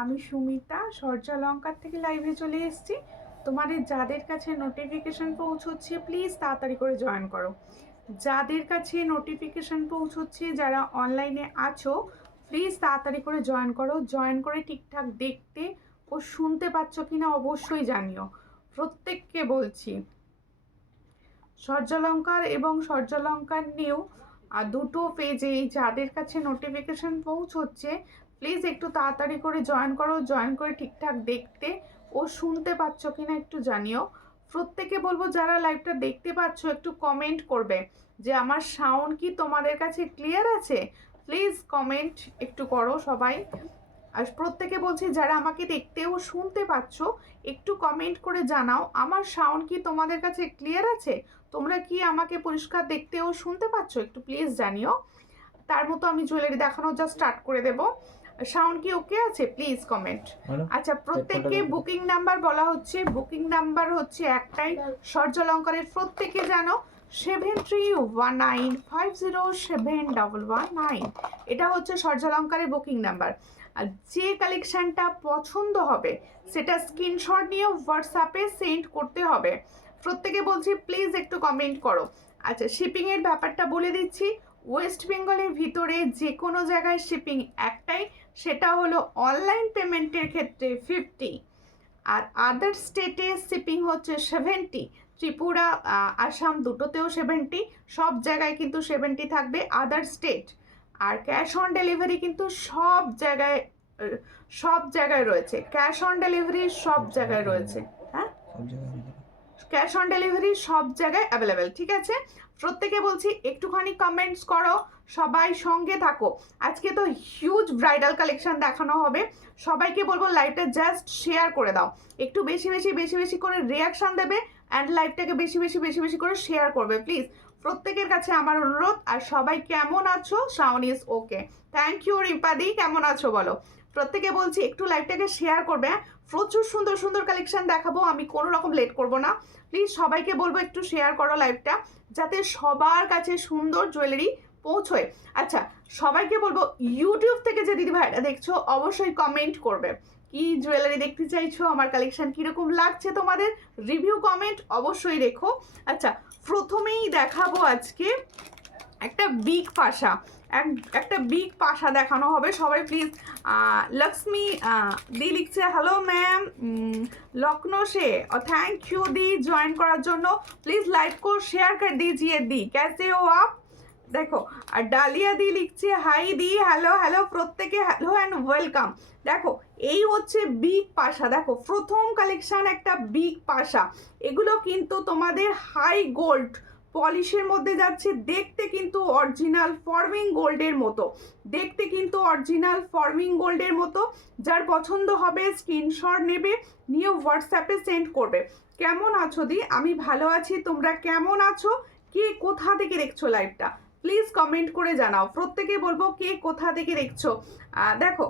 আমি সুমিতা সূর্যালঙ্কার থেকে লাইভে চলে এসেছি। তোমাদের যাদের কাছে নোটিফিকেশন পৌঁছচ্ছে প্লিজ তাড়াতাড়ি করে জয়েন করো। যাদের কাছে নোটিফিকেশন পৌঁছচ্ছে, যারা অনলাইনে আছো প্লিজ তাড়াতাড়ি করে জয়েন করো। জয়েন করে ঠিকঠাক দেখতে ও শুনতে পাচ্ছ কিনা অবশ্যই জানিও। প্রত্যেককে বলছি, সূর্যালঙ্কার এবং সূর্যালঙ্কার নিউ দুটো পেজেই যাদের কাছে নোটিফিকেশন পৌঁছচ্ছে প্লিজ একটু তাড়াতাড়ি করে জয়েন করো। জয়েন করে ঠিকঠাক দেখতে ও শুনতে পাচ্ছ কিনা একটু জানিও। প্রত্যেকে বলবো যারা লাইভটা দেখতে পাচ্ছ একটু কমেন্ট করবে যে আমার সাউন্ড কি তোমাদের কাছে ক্লিয়ার আছে। প্লিজ কমেন্ট একটু করো সবাই। আর প্রত্যেকে বলছি যারা আমাকে দেখতে ও শুনতে পাচ্ছ একটু কমেন্ট করে জানাও আমার সাউন্ড কি তোমাদের কাছে ক্লিয়ার আছে, তোমরা কি আমাকে পরিষ্কার দেখতে ও শুনতে পাচ্ছ একটু প্লিজ জানিও। তার মতো আমি জুয়েলারি দেখানো যা স্টার্ট করে দেব। সাউন্ড কি ওকে আছে প্লিজ কমেন্ট। আচ্ছা, প্রত্যেককে বুকিং নাম্বার বলা হচ্ছে। বুকিং নাম্বার হচ্ছে একটাই সূর্যালঙ্কারের, প্রত্যেকে জানো 7319507119। এটা হচ্ছে সূর্যালঙ্কারের বুকিং নাম্বার। আর যে কালেকশানটা পছন্দ হবে সেটা স্ক্রিনশট নিয়ে হোয়াটসঅ্যাপে সেন্ড করতে হবে। প্রত্যেকে বলছি প্লিজ একটু কমেন্ট করো। আচ্ছা, শিপিংয়ের ব্যাপারটা বলে দিচ্ছি। ওয়েস্ট বেঙ্গলের ভিতরে যে কোনো জায়গায় শিপিং একটাই, সেটা হলো অনলাইন পেমেন্টের ক্ষেত্রে 50, আর আদার স্টেটে শিপিং হচ্ছে 70। ত্রিপুরা আসাম দুটোতেও 70, সব জায়গায় কিন্তু 70 থাকবে আদার স্টেট। আর ক্যাশ অন ডেলিভারি কিন্তু সব জায়গায় রয়েছে। ক্যাশ অন ডেলিভারি সব জায়গায় রয়েছে। হ্যাঁ, ক্যাশ অন ডেলিভারি সব জায়গায় অ্যাভেলেবেল। ঠিক আছে, প্রত্যেকে বলছি একটুখানি কমেন্টস করো, সবাই সঙ্গে থাকো। আজকে তো হিউজ ব্রাইডাল কালেকশন দেখানো হবে। সবাইকে বলবো লাইভটা জাস্ট শেয়ার করে দাও, একটু বেশি বেশি করে রিয়াকশান দেবে অ্যান্ড লাইভটাকে বেশি করে শেয়ার করবে প্লিজ। প্রত্যেকের কাছে আমার অনুরোধ। আর সবাই কেমন আছো? Sound is okay, thank you. রিপাদি কেমন আছো বলো। প্রত্যেকে বলছি একটু লাইভটাকে শেয়ার করবে। প্রচুর সুন্দর কালেকশন দেখাবো, আমি কোনো রকম লেট করব না। প্লিজ সবাইকে বলবো একটু শেয়ার করো লাইভটা, যাতে সবার কাছে সুন্দর জুয়েলারি পৌঁছয়। আচ্ছা, সবাইকে বলবো ইউটিউব থেকে যে দিদি ভাইটা দেখছো অবশ্যই কমেন্ট করবে কি জুয়েলারি দেখতে চাইছো, আমার কালেকশন কীরকম লাগছে তোমাদের, রিভিউ কমেন্ট অবশ্যই রেখো। আচ্ছা, প্রথমেই দেখাবো আজকে একটা বিগ পাশা। একটা বিগ পাশা দেখানো হবে। সবাই প্লিজ, লক্ষ্মী দি লিখছে হ্যালো ম্যাম লখনऊ से, और थैंक यू दी ज्वाइन করার জন্য। प्लीज़ लाइव को शेयर कर दीजिए दी, कैसे हो आप। দেখো, আর ডালিয়া দি লিখছে হাই দি, হ্যালো প্রত্যেকে হ্যালো অ্যান্ড ওয়েলকাম। দেখো, এই হচ্ছে বিগ পাশা। দেখো, প্রথম কালেকশান একটা বিগ পাশা। এগুলো কিন্তু তোমাদের হাই গোল্ড পলিশের মধ্যে যাচ্ছে, দেখতে কিন্তু অরিজিনাল ফর্মিং গোল্ডের মতো। যার পছন্দ হবে স্ক্রিনশট নেবে, নিয়ে হোয়াটসঅ্যাপে সেন্ড করবে। কেমন আছো দি? আমি ভালো আছি, তোমরা কেমন আছো? কে কোথা থেকে দেখছো লাইভটা প্লিজ কমেন্ট করে জানাও। প্রত্যেকে বলবো কে কোথা থেকে দেখছো। দেখো,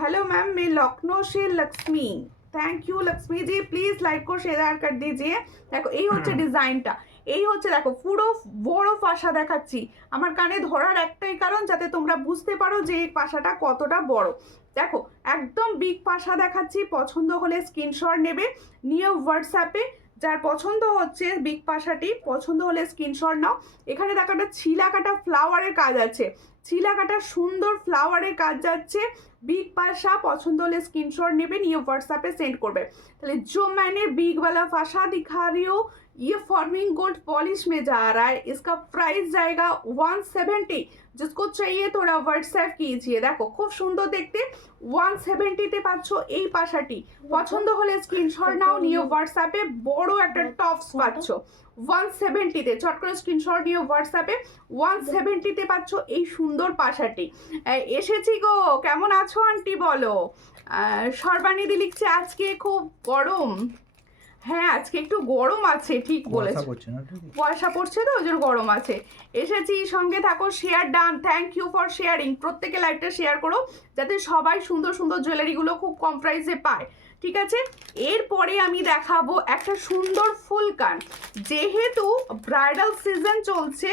हेलो मैम, मैं लखनऊ से Lakshmi, thank you Lakshmi ji, please like को शेयर कर दीजिए। দেখো, এই হচ্ছে ডিজাইনটা, এই হচ্ছে দেখো পুরো বড় পাশা দেখাচ্ছি। আমার কানে ধরার একটাই কারণ যাতে তোমরা বুঝতে পারো যে এই পাশাটা কতটা বড়। দেখো, একদম বিগ পাশা দেখাচ্ছি। পছন্দ হলে স্ক্রিনশট নেবে, নিয়ে হোয়াটসঅ্যাপে যার পছন্দ হচ্ছে বিগ পাশাটি পছন্দ হলে স্ক্রিনশট নাও। এখানে দেখো একটা ছিলা কাটা ফ্লাওয়ারের কাজ আছে, ছিলা কাটা সুন্দর ফ্লাওয়ারের কাজ যাচ্ছে। बिग पाशा पसंद होले स्क्रीनशॉट नेबे, निये व्हाट्सएप पे सेंड करबे। ताहले जो मैंने बिग वाला पाशा दिखा रही हूँ ये फॉर्मिंग गोल्ड पॉलिश में जा रहा है, इसका प्राइस जाएगा 170। जिसको चाहिए थोड़ा व्हाट्सएप कीजिए। देखो खूब सुंदर देखते 170 তে পাচ্ছ এই পাশাটি। পছন্দ হলে স্ক্রিনশট নাও, নিয়ে হোয়াটসঅ্যাপে বড় একটা টপস পাচ্ছ 170 তে। চট করে স্ক্রিনশট নিয়ে হোয়াটসঅ্যাপে 170 তে পাচ্ছ এই সুন্দর পাশাটি। এসেছি গো, কেমন আছো আন্টি বলো। সর্বানিধি লিখছে আজকে খুব গরম। হ্যাঁ, আজকে একটু গরম আছে, ঠিক বলেছো, কুয়াশা পড়ছে তো ওই জন্য গরম আছে। এসেছি, সঙ্গে থাকো, share done, thank you for sharing. প্রত্যেকে লাইভটা শেয়ার করো যাতে সবাই সুন্দর জুয়েলারিগুলো খুব কম প্রাইসে পায়। ঠিক আছে, এরপরে আমি দেখাবো একটা সুন্দর ফুলকান। যেহেতু ব্রাইডাল সিজন চলছে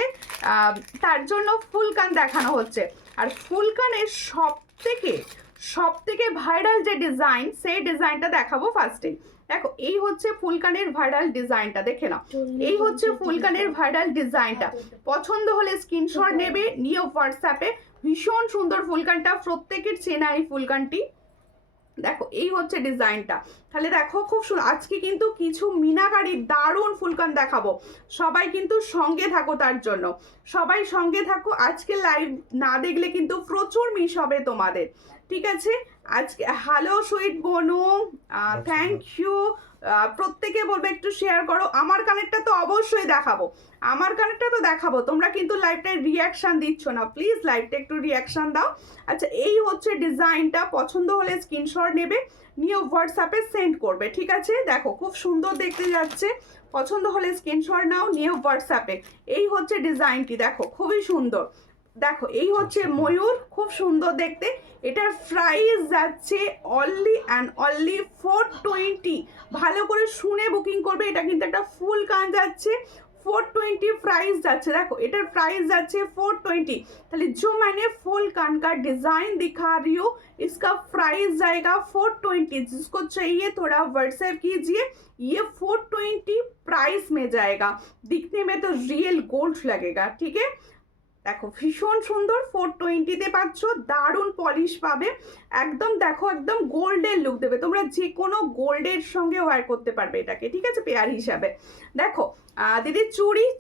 তার জন্য ফুলকান দেখানো হচ্ছে। আর ফুলকানের সব থেকে সব থেকে ভাইরাল যে ডিজাইন সেই ডিজাইনটা দেখাবো ফার্স্টে। দেখো এই হচ্ছে ফুলকানের ভাইরাল ডিজাইনটা, দেখে নাও। এই হচ্ছে ফুলকানের ভাইরাল ডিজাইনটা। পছন্দ হলে স্ক্রিনশট নেবে, নিয়ে হোয়াটসঅ্যাপে। ভীষণ সুন্দর ফুলকানটা, প্রত্যেকের চেনা এই ফুলকানটি। দেখো এই হচ্ছে ডিজাইনটা। তাহলে দেখো খুব সুন্দর। আজকে কিন্তু কিছু মিনাকারি দারুণ ফুলকান দেখাবো, সবাই কিন্তু সঙ্গে থাকো, তার জন্য সবাই সঙ্গে থাকো। আজকে লাইভ না দেখলে কিন্তু প্রচুর মিস হবে তোমাদের, ঠিক আছে? আজকে হ্যালো সুইট বনু, থ্যাংক ইউ। প্রত্যেকে বলবে একটু শেয়ার করো। আমার কানেরটা তো অবশ্যই দেখাবো, আমার কানেরটা তো দেখাবো। তোমরা কিন্তু লাইভটায় রিয়াকশান দিচ্ছ না, প্লিজ লাইভটা একটু রিয়াকশান দাও। আচ্ছা এই হচ্ছে ডিজাইনটা। পছন্দ হলে স্ক্রিনশট নেবে, নিয়ে হোয়াটসঅ্যাপে সেন্ড করবে, ঠিক আছে? দেখো খুব সুন্দর দেখতে যাচ্ছে। পছন্দ হলে স্ক্রিনশট নাও, নিয়ে হোয়াটসঅ্যাপে। এই হচ্ছে ডিজাইনটি, দেখো খুবই সুন্দর। দেখো এই হচ্ছে ময়ূর, খুব সুন্দর দেখতে। এটার প্রাইস যাচ্ছে অনলি অ্যান্ড অনলি 420। ভালো করে শুনে বুকিং করবে, এটা কিন্তু একটা ফুল কান যাচ্ছে। 420 प्राइस যাচ্ছে। দেখো এটার প্রাইস যাচ্ছে 420। তাহলে जो मैंने फुल कान का डिजाइन दिखा रही हूँ इसका प्राइस जाएगा 420। जिसको चाहिए थोड़ा व्हाट्सएप कीजिए, ये 420 प्राइस में जाएगा। दिखने में तो रियल गोल्ड लगेगा, ठीक है? দেখো ভীষণ সুন্দর, 420-তে পাচ্ছ। দারুণ পলিশ পাবে একদম। দেখো একদম গোল্ডের লুক দেবে, তোমরা যে কোনো গোল্ডের সঙ্গে ওয়্যার করতে পারবে এটাকে, ঠিক আছে, পেয়ার হিসাবে। দেখো দিদি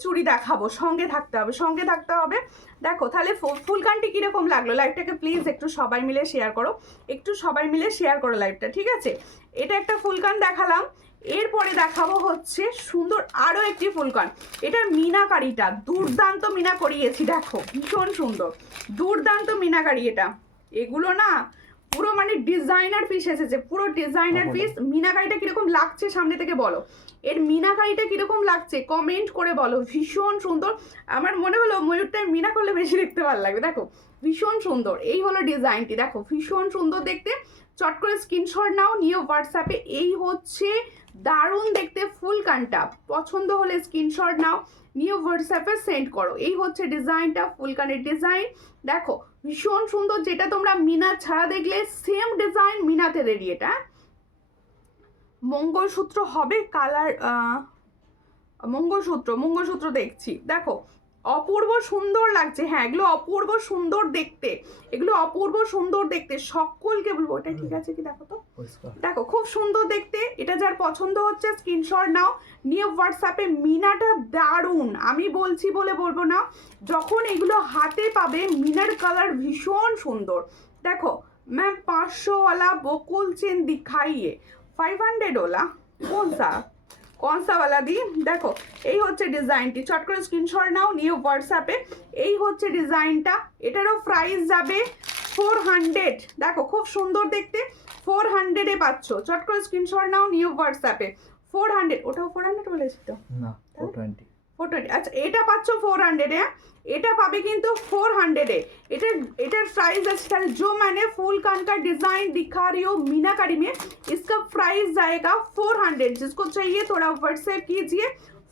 চুড়ি দেখাবো, সঙ্গে থাকতে হবে, সঙ্গে থাকতে হবে। দেখো তাহলে ফুলকানটি কীরকম লাগলো? লাইভটাকে প্লিজ একটু সবাই মিলে শেয়ার করো, একটু সবাই মিলে শেয়ার করো লাইভটা, ঠিক আছে? এটা একটা ফুলকান দেখালাম, এরপরে দেখাবো হচ্ছে সুন্দর আরও একটি ফুলকান। এটার মিনাকারিটা দুর্দান্ত মিনা করিয়েছি, দেখো ভীষণ সুন্দর, দুর্দান্ত মিনাকারি এটা। এগুলো না পুরো মানে ডিজাইনার পিস এসেছে, পুরো ডিজাইনার পিস। মিনাকারিটা কিরকম লাগছে সামনে থেকে বলো, এর মিনাকারিটা কিরকম লাগছে কমেন্ট করে বলো। ভীষণ সুন্দর, আমার মনে হলো ময়ূরটায় মিনা করলে বেশি দেখতে ভালো লাগবে। দেখো ভীষণ সুন্দর, এই হলো ডিজাইনটি, দেখো ভীষণ সুন্দর দেখতে। চট করে স্ক্রিনশট নাও, নিয়ে হোয়াটসঅ্যাপে। এই হচ্ছে দারুণ দেখতে ফুল কানটা। পছন্দ হলে স্ক্রিনশট নাও, নিয়ে হোয়াটসঅ্যাপে সেন্ড করো। এই হচ্ছে ডিজাইনটা, ফুল কানের ডিজাইন। দেখো ভীষণ সুন্দর, যেটা তোমরা মিনা ছাড়া দেখলে সেম ডিজাইন মিনাতে রেডি। এটা মঙ্গলসূত্র হবে কালার, মঙ্গলসূত্র দেখছি। দেখো অপূর্ব সুন্দর লাগছে। হ্যাঁ এগুলো অপূর্ব সুন্দর দেখতে, এগুলো অপূর্ব সুন্দর দেখতে, সকলকে বলবো। এটা ঠিক আছে কি? দেখো তো, দেখো খুব সুন্দর দেখতে। এটা যার পছন্দ হচ্ছে স্ক্রিনশট নাও, নিয়ে হোয়াটসঅ্যাপে। মিনাটা দারুণ, আমি বলছি বলে বলবো না, যখন এগুলো হাতে পাবে মিনার কালার ভীষণ সুন্দর। দেখো ম্যাম 500 वाला বকুল চেন দিখাইয়ে, 500 वाला कौन सा वाला दी? देखो এই হচ্ছে ডিজাইনটি। চট করে স্ক্রিনশট নাও, নিয়ে হোয়াটসঅ্যাপে। এই হচ্ছে ডিজাইনটা, এটারও প্রাইস যাবে 400। দেখো খুব সুন্দর দেখতে, 400-এ পাচ্ছ। চট করে স্ক্রিনশট নাও, নিয়ে হোয়াটসঅ্যাপে। 400, ওটাও 400 বলেছি তো না, 420। আচ্ছা এটা পাচ্ছ 400-এ, এটা পাবে কিন্তু 400-এ। এটার प्राइस अच्छा है। जो मैंने फुल कान का डिजाइन दिखा रही हूँ मीनाकारी में, इसका प्राइस जाएगा 400। जिसको चाहिए थोड़ा व्हाट्सएप कीजिए।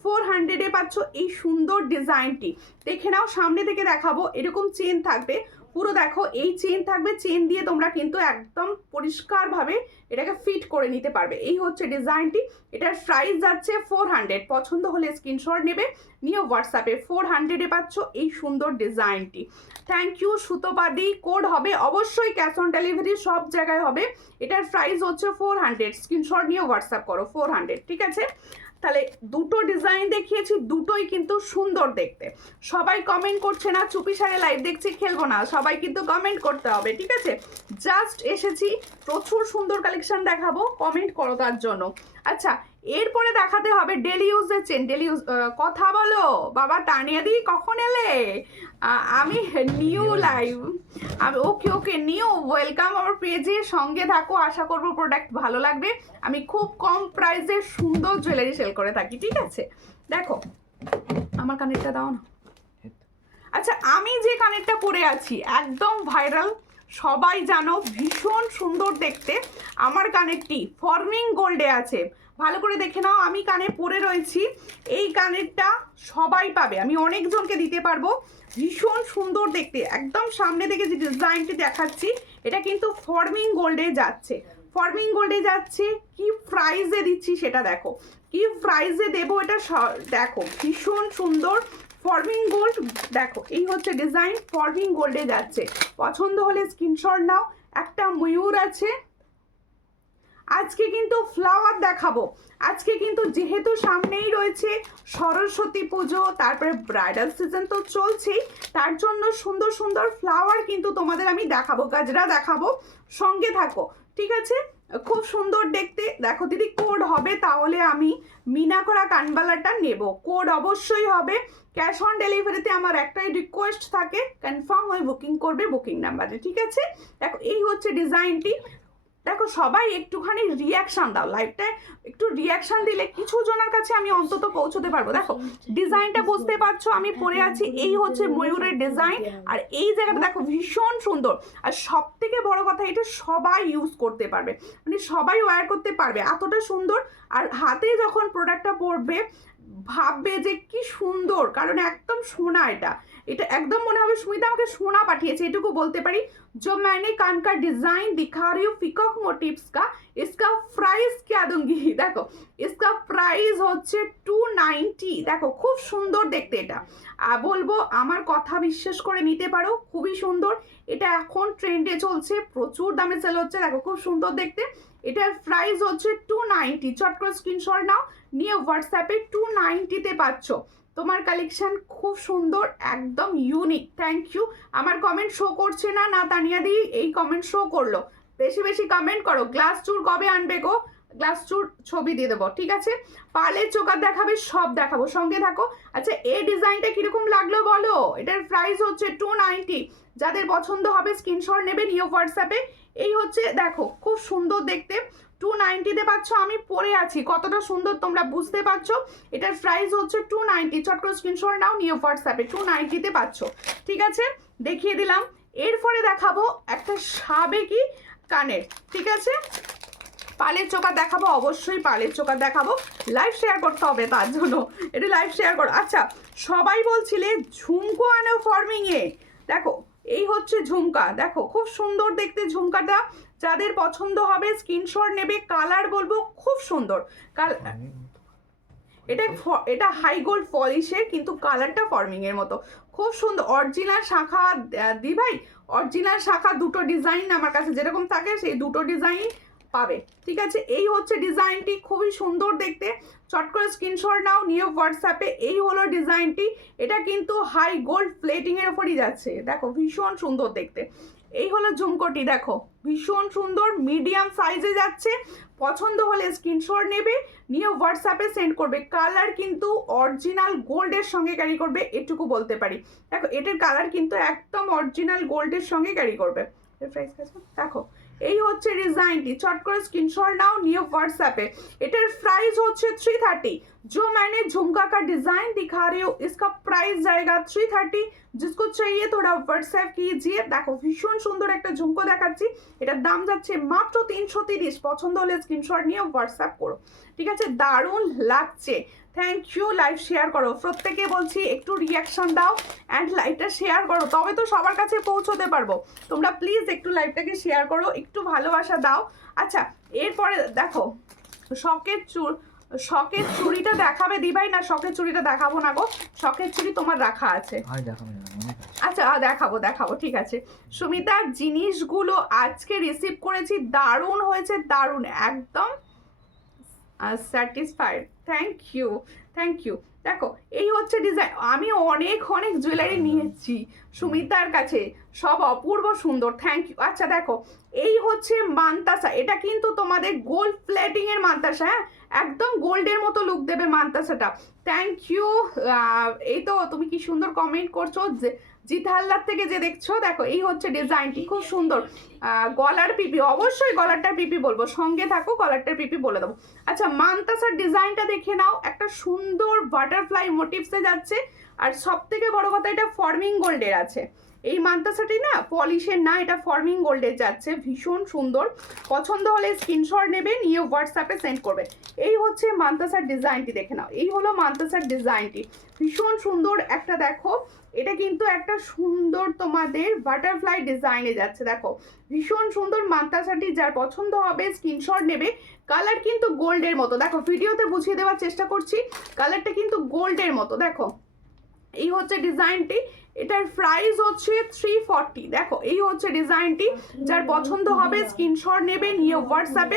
400-এ পাচ্ছ এই সুন্দর ডিজাইনটি। দেখে নাও, সামনে থেকে দেখাবো। এরকম চেন থাকবে পুরো, দেখো এই চেন থাকবে। চেন দিয়ে তোমরা কিন্তু একদম পরিষ্কারভাবে এটাকে ফিট করে নিতে পারবে। এই হচ্ছে ডিজাইনটি, এটার প্রাইস যাচ্ছে 400। পছন্দ হলে স্ক্রিনশট নেবে, নিয়ে হোয়াটসঅ্যাপে। 400-এ পাচ্ছ এই সুন্দর ডিজাইনটি। Thank you সুতোপাদি। কোড হবে অবশ্যই, ক্যাশ অন ডেলিভারি সব জায়গায় হবে। এটার প্রাইস হচ্ছে 400। স্ক্রিনশট নিয়ে হোয়াটসঅ্যাপ করো 400, ঠিক আছে? তাহলে দুটো ডিজাইন দেখিয়েছি, দুটোই কিন্তু সুন্দর দেখতে। সবাই কমেন্ট করছে না, চুপি সারে লাইভ দেখছি খেলবো না, সবাই কিন্তু কমেন্ট করতে হবে, ঠিক আছে? জাস্ট এসেছি, প্রচুর সুন্দর কালেকশন দেখাবো, কমেন্ট করো তার জন্য। আচ্ছা এরপরে দেখাতে হবে ডেলি ইউজের চেন। ডেলি ইউজ, কথা বলো বাবা। তানিয়া দি কখন এলে? আমি নিউ লাইভ, আমি ওকে নিউ ওয়েলকাম আমার পেজে। সঙ্গে থাকো, আশা করবো প্রোডাক্ট ভালো লাগবে। আমি খুব কম প্রাইসে সুন্দর জুয়েলারি সেল করে থাকি, ঠিক আছে? দেখো আমার কানেরটা দাও না। আচ্ছা আমি যে কানেরটা পরে আছি একদম ভাইরাল, সবাই জানো, ভীষণ সুন্দর দেখতে। আমার কানেরটি ফর্মিং গোল্ডে আছে, ভালো করে দেখে নাও। আমি কানে পরে রয়েছি, এই কানেরটা সবাই পাবে, আমি অনেকজনকে দিতে পারবো। ভীষণ সুন্দর দেখতে, একদম সামনে থেকে যে ডিজাইনটি দেখাচ্ছি এটা কিন্তু ফর্মিং গোল্ডে যাচ্ছে, ফর্মিং গোল্ডে যাচ্ছে। কি প্রাইসে দিচ্ছি সেটা দেখো, কি প্রাইসে দেবো এটা দেখো, ভীষণ সুন্দর ফর্মিং গোল্ড। দেখো এই হচ্ছে ডিজাইন, ফর্মিং গোল্ডে যাচ্ছে। পছন্দ হলে স্ক্রিনশট নাও। একটা ময়ূর আছে। আজকে কিন্তু ফ্লাওয়ার দেখাবো, আজকে কিন্তু যেহেতু সামনেই রয়েছে সরস্বতী পুজো, তারপরে ব্রাইডাল সিজন তো চলছেই, তার জন্য সুন্দর সুন্দর ফ্লাওয়ার কিন্তু তোমাদের আমি দেখাবো, গাজরা দেখাবো, সঙ্গে থাকো, ঠিক আছে? খুব সুন্দর দেখতে। দেখো দিদি কোড হবে তাহলে আমি মিনা করা কানবালাটা নেব, কোড অবশ্যই হবে। ক্যাশ অন ডেলিভারিতে আমার একটাই রিকোয়েস্ট থাকে, কনফার্ম হয়ে বুকিং করবে বুকিং নাম্বারে, ঠিক আছে? দেখো এই হচ্ছে ডিজাইনটি। দেখো সবাই একটুখানি রিয়াকশান দাও, লাইভটায় একটু রিয়াকশান দিলে কিছু জনের কাছে আমি অন্তত পৌঁছতে পারবো। দেখো ডিজাইনটা বুঝতে পারছো আমি পরে আছি, এই হচ্ছে ময়ূরের ডিজাইন। আর এই জায়গাটা দেখো ভীষণ সুন্দর। আর সব থেকে বড় কথা, এটা সবাই ইউজ করতে পারবে, মানে সবাই ওয়্যার করতে পারবে, এতটা সুন্দর। আর হাতে যখন প্রোডাক্টটা পরবে ভাববে যে কি সুন্দর, কারণ একদম সোনা। এটা এটা একদম মনে হবে সুমিতা আমাকে সোনা পাঠিয়েছে, এটুকু বলতে পারি। जो मैंने कान का डिजाइन दिखा रही हूँ पिकॉक मोटिव्स का, इसका प्राइस क्या दूंगी? देखो इसका प्राइस হচ্ছে 290। দেখো খুব সুন্দর দেখতে এটা, বলবো আমার কথা বিশ্বাস করে নিতে পারো, খুবই সুন্দর। এটা এখন ট্রেন্ডে চলছে, প্রচুর দামে সেল হচ্ছে। দেখো খুব সুন্দর দেখতে। এটার প্রাইস হচ্ছে 290। চট করে স্ক্রিনশট নাও, নিয়ে হোয়াটসঅ্যাপে 290-তে পাচ্ছ। তোমার কালেকশন খুব সুন্দর, একদম ইউনিক। Thank you. আমার কমেন্ট শো করছে না, না তানিয়া দি এই কমেন্ট শো করলো। বেশি বেশি কমেন্ট করো। গ্লাস চুর কবে আনবে গো? গ্লাস চুর ছবি দিয়ে দেবো, ঠিক আছে? পার্লের চোকার দেখাবে, সব দেখাবো, সঙ্গে থাকো। আচ্ছা এই ডিজাইনটা কিরকম লাগলো বলো? এটার প্রাইস হচ্ছে 290। যাদের পছন্দ হবে স্ক্রিনশট নেবে, নিয়ে হোয়াটসঅ্যাপে। এই হচ্ছে দেখো খুব সুন্দর দেখতে, 290-তে পাচ্ছ। আমি পরে আছি, কতটা সুন্দর তোমরা বুঝতে পারছো। এটার প্রাইস হচ্ছে 290। চট করে স্ক্রিনশট নাও, নিয়ে হোয়াটসঅ্যাপে 290-তে পাচ্ছ, ঠিক আছে? দেখিয়ে দিলাম। এরপরে দেখাবো একটা সাবেকি কানের, ঠিক আছে? পালের চোকা দেখাবো, অবশ্যই পালের চোকা দেখাবো। লাইভ শেয়ার করতে হবে তার জন্য, এটা লাইভ শেয়ার করো। আচ্ছা সবাই বলছিলে ঝুমকো আনো ফর্মিংয়ে, দেখো এই হচ্ছে ঝুমকা। দেখো খুব সুন্দর দেখতে ঝুমকাটা, যাদের পছন্দ হবে স্ক্রিনশট নেবে। কালার বলবো খুব সুন্দর। এটা হাই গোল্ড পলিশের, কিন্তু কালারটা ফর্মিং এর মতো, খুব সুন্দর। অরিজিনাল শাখা দি ভাই, অরিজিনাল শাখা দুটো ডিজাইন আমার কাছে যেরকম থাকে সেই দুটো ডিজাইন পাবে, ঠিক আছে? এই হচ্ছে ডিজাইনটি, খুবই সুন্দর দেখতে। চট করে স্ক্রিনশট নাও, নিয়ে হোয়াটসঅ্যাপে। এই হলো ডিজাইনটি। এটা কিন্তু হাই গোল্ড প্লেটিং এর উপরই যাচ্ছে। দেখো ভীষণ সুন্দর দেখতে। এই হলো ঝুমকোটি, দেখো ভীষণ সুন্দর, মিডিয়াম সাইজে যাচ্ছে। পছন্দ হলে স্ক্রিনশট নেবে, নিয়ে হোয়াটসঅ্যাপে সেন্ড করবে। কালার কিন্তু অরিজিনাল গোল্ডের সঙ্গে ক্যারি করবে, এটুকু বলতে পারি। দেখো এটার কালার কিন্তু একদম অরিজিনাল গোল্ডের সঙ্গে ক্যারি করবে। দেখো এই হচ্ছে ডিজাইনটি। চট করে স্ক্রিনশট নাও, নিয়ে व्हाट्सएप। এটার প্রাইস হচ্ছে 330। जो मैंने झुमका का डिजाइन दिखा रही हूँ इसका प्राइस जाएगा 330। जिसको चाहिए थोड़ा व्हाट्सएप कीजिए। দেখো ভীষণ সুন্দর একটা ঝুমকো দেখাচ্ছি, এটার দাম যাচ্ছে মাত্র 330। পছন্দ হলে স্ক্রিনশট নিয়ে হোয়াটসঅ্যাপ করো, ঠিক আছে? দারুণ লাগছে, থ্যাংক ইউ। লাইভ শেয়ার করো, প্রত্যেকে বলছি একটু রিয়াকশন দাও অ্যান্ড লাইভটা শেয়ার করো, তবে তো সবার কাছে পৌঁছতে পারবো। তোমরা প্লিজ একটু লাইভটাকে শেয়ার করো, একটু ভালোবাসা দাও। আচ্ছা এরপরে দেখো শখের চুড়িটা দেখাবে দি ভাই? না শখের চুড়িটা দেখাবো না গো, শখের চুড়ি তোমার রাখা আছে। আচ্ছা দেখাবো, ঠিক আছে। সুমিতার জিনিসগুলো আজকে রিসিভ করেছি, দারুণ হয়েছে, দারুণ, একদম স্যাটিসফাইড। Thank you. দেখো এই হচ্ছে ডিজাইন। আমি অনেক জুয়েলারি নিয়েছি সুমিতার কাছে, সব অপূর্ব সুন্দর, থ্যাংক ইউ। আচ্ছা দেখো এই হচ্ছে মান্তাসা, এটা কিন্তু তোমাদের গোল্ড প্লেটিং এর মান্তাসা, হ্যাঁ একদম গোল্ডের মতো লুক দেবে মান্তাসাটা। Thank you. এই তো তুমি কি সুন্দর কমেন্ট করছো, জিত হালদার থেকে যে দেখছো। দেখো এই হচ্ছে ডিজাইনটি, খুব সুন্দর। গলার পিপি, অবশ্যই গলারটার পিপি বলবো, সঙ্গে থাকো, গলারটার পিপি বলে দেবো। আচ্ছা মান্তাসার ডিজাইনটা দেখে নাও, একটা সুন্দর বাটারফ্লাই মোটিভসে যাচ্ছে। আর সব থেকে বড় কথা এটা ফর্মিং গোল্ডের আছে, এই মান্তাসাটি না পলিশের না, এটা ফর্মিং গোল্ডের যাচ্ছে, ভীষণ সুন্দর। পছন্দ হলে স্ক্রিনশট নেবে, নিয়ে হোয়াটসঅ্যাপে সেন্ড করবে। এই হচ্ছে মান্তাসার ডিজাইনটি, দেখে নাও। এই হলো মান্তাসার ডিজাইনটি, ভীষণ সুন্দর একটা। দেখো এটা কিন্তু একটা সুন্দর তোমাদের বাটারফ্লাই ডিজাইনে যাচ্ছে, দেখো ভীষণ সুন্দর মান্তাসাটি। যার পছন্দ হবে স্ক্রিনশট নেবে। কালার কিন্তু গোল্ডের মতো, দেখো ভিডিওতে বুঝিয়ে দেওয়ার চেষ্টা করছি, কালারটা কিন্তু গোল্ডের মতো। দেখো এই হচ্ছে ডিজাইনটি, এটার প্রাইস হচ্ছে 340। দেখো এই হচ্ছে ডিজাইনটি, যার পছন্দ হবে স্ক্রিনশট নেবে, নিয়ে व्हाट्सएप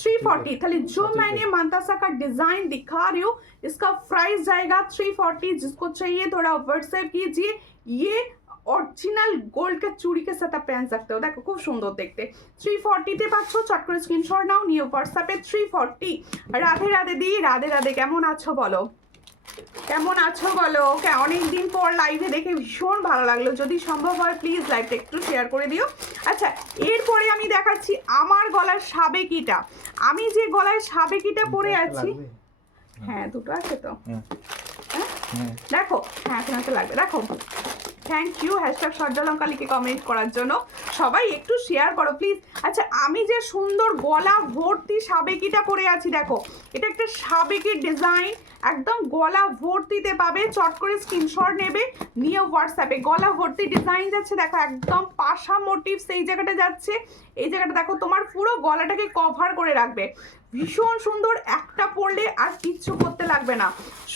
340। তাহলে जो मैंने मानतासा का डिजाइन दिखा रही हूँ इसका प्राइस जाएगा 340। जिसको चाहिए थोड़ा व्हाट्सएप कीजिए। ये অরিজিনাল গোল্ড কে চুড়ি কে সাথে পहन सकते हो। দেখো খুব সুন্দর দেখতে, 340 তে পাচ্ছ। চট করে স্ক্রিনশট নাও, নিয়ে व्हाट्सएप 340। রাধে রাধে দি, রাধে রাধে। কেমন আছো বলো, কেমন আছো বলো? অনেক দিন পর লাইভে দেখে ভীষণ ভালো লাগলো। যদি সম্ভব হয় প্লিজ লাইভটা একটু শেয়ার করে দিও। আচ্ছা এরপরে আমি দেখাচ্ছি আমার গলার সাবেকিটা। আমি যে গলায় সাবেকিটা পরে আছি, হ্যাঁ দুটো আছে তো, দেখো হ্যাঁ তোমাকে লাগবে। দেখো থ্যাংক ইউ হ্যাশট্যাগ সর্জালঙ্কা লিখে কমেন্ট করার জন্য, সবাই একটু শেয়ার করো প্লিজ। আচ্ছা আমি যে সুন্দর গলা ভর্তি সাবেকিটা পরে আছি, দেখো এটা একটা সাবেকির ডিজাইন, একদম গলা ভর্তিতে পাবে। চট করে স্ক্রিনশট নেবে, নিয়ে হোয়াটসঅ্যাপে। গলা ভর্তি ডিজাইন যাচ্ছে, দেখো একদম পাশা মোটিভস এই জায়গাটা যাচ্ছে। এই জায়গাটা দেখো তোমার পুরো গলাটাকে কভার করে রাখবে, ভীষণ সুন্দর। একটা পরলে আর কিচ্ছু করতে লাগবে না,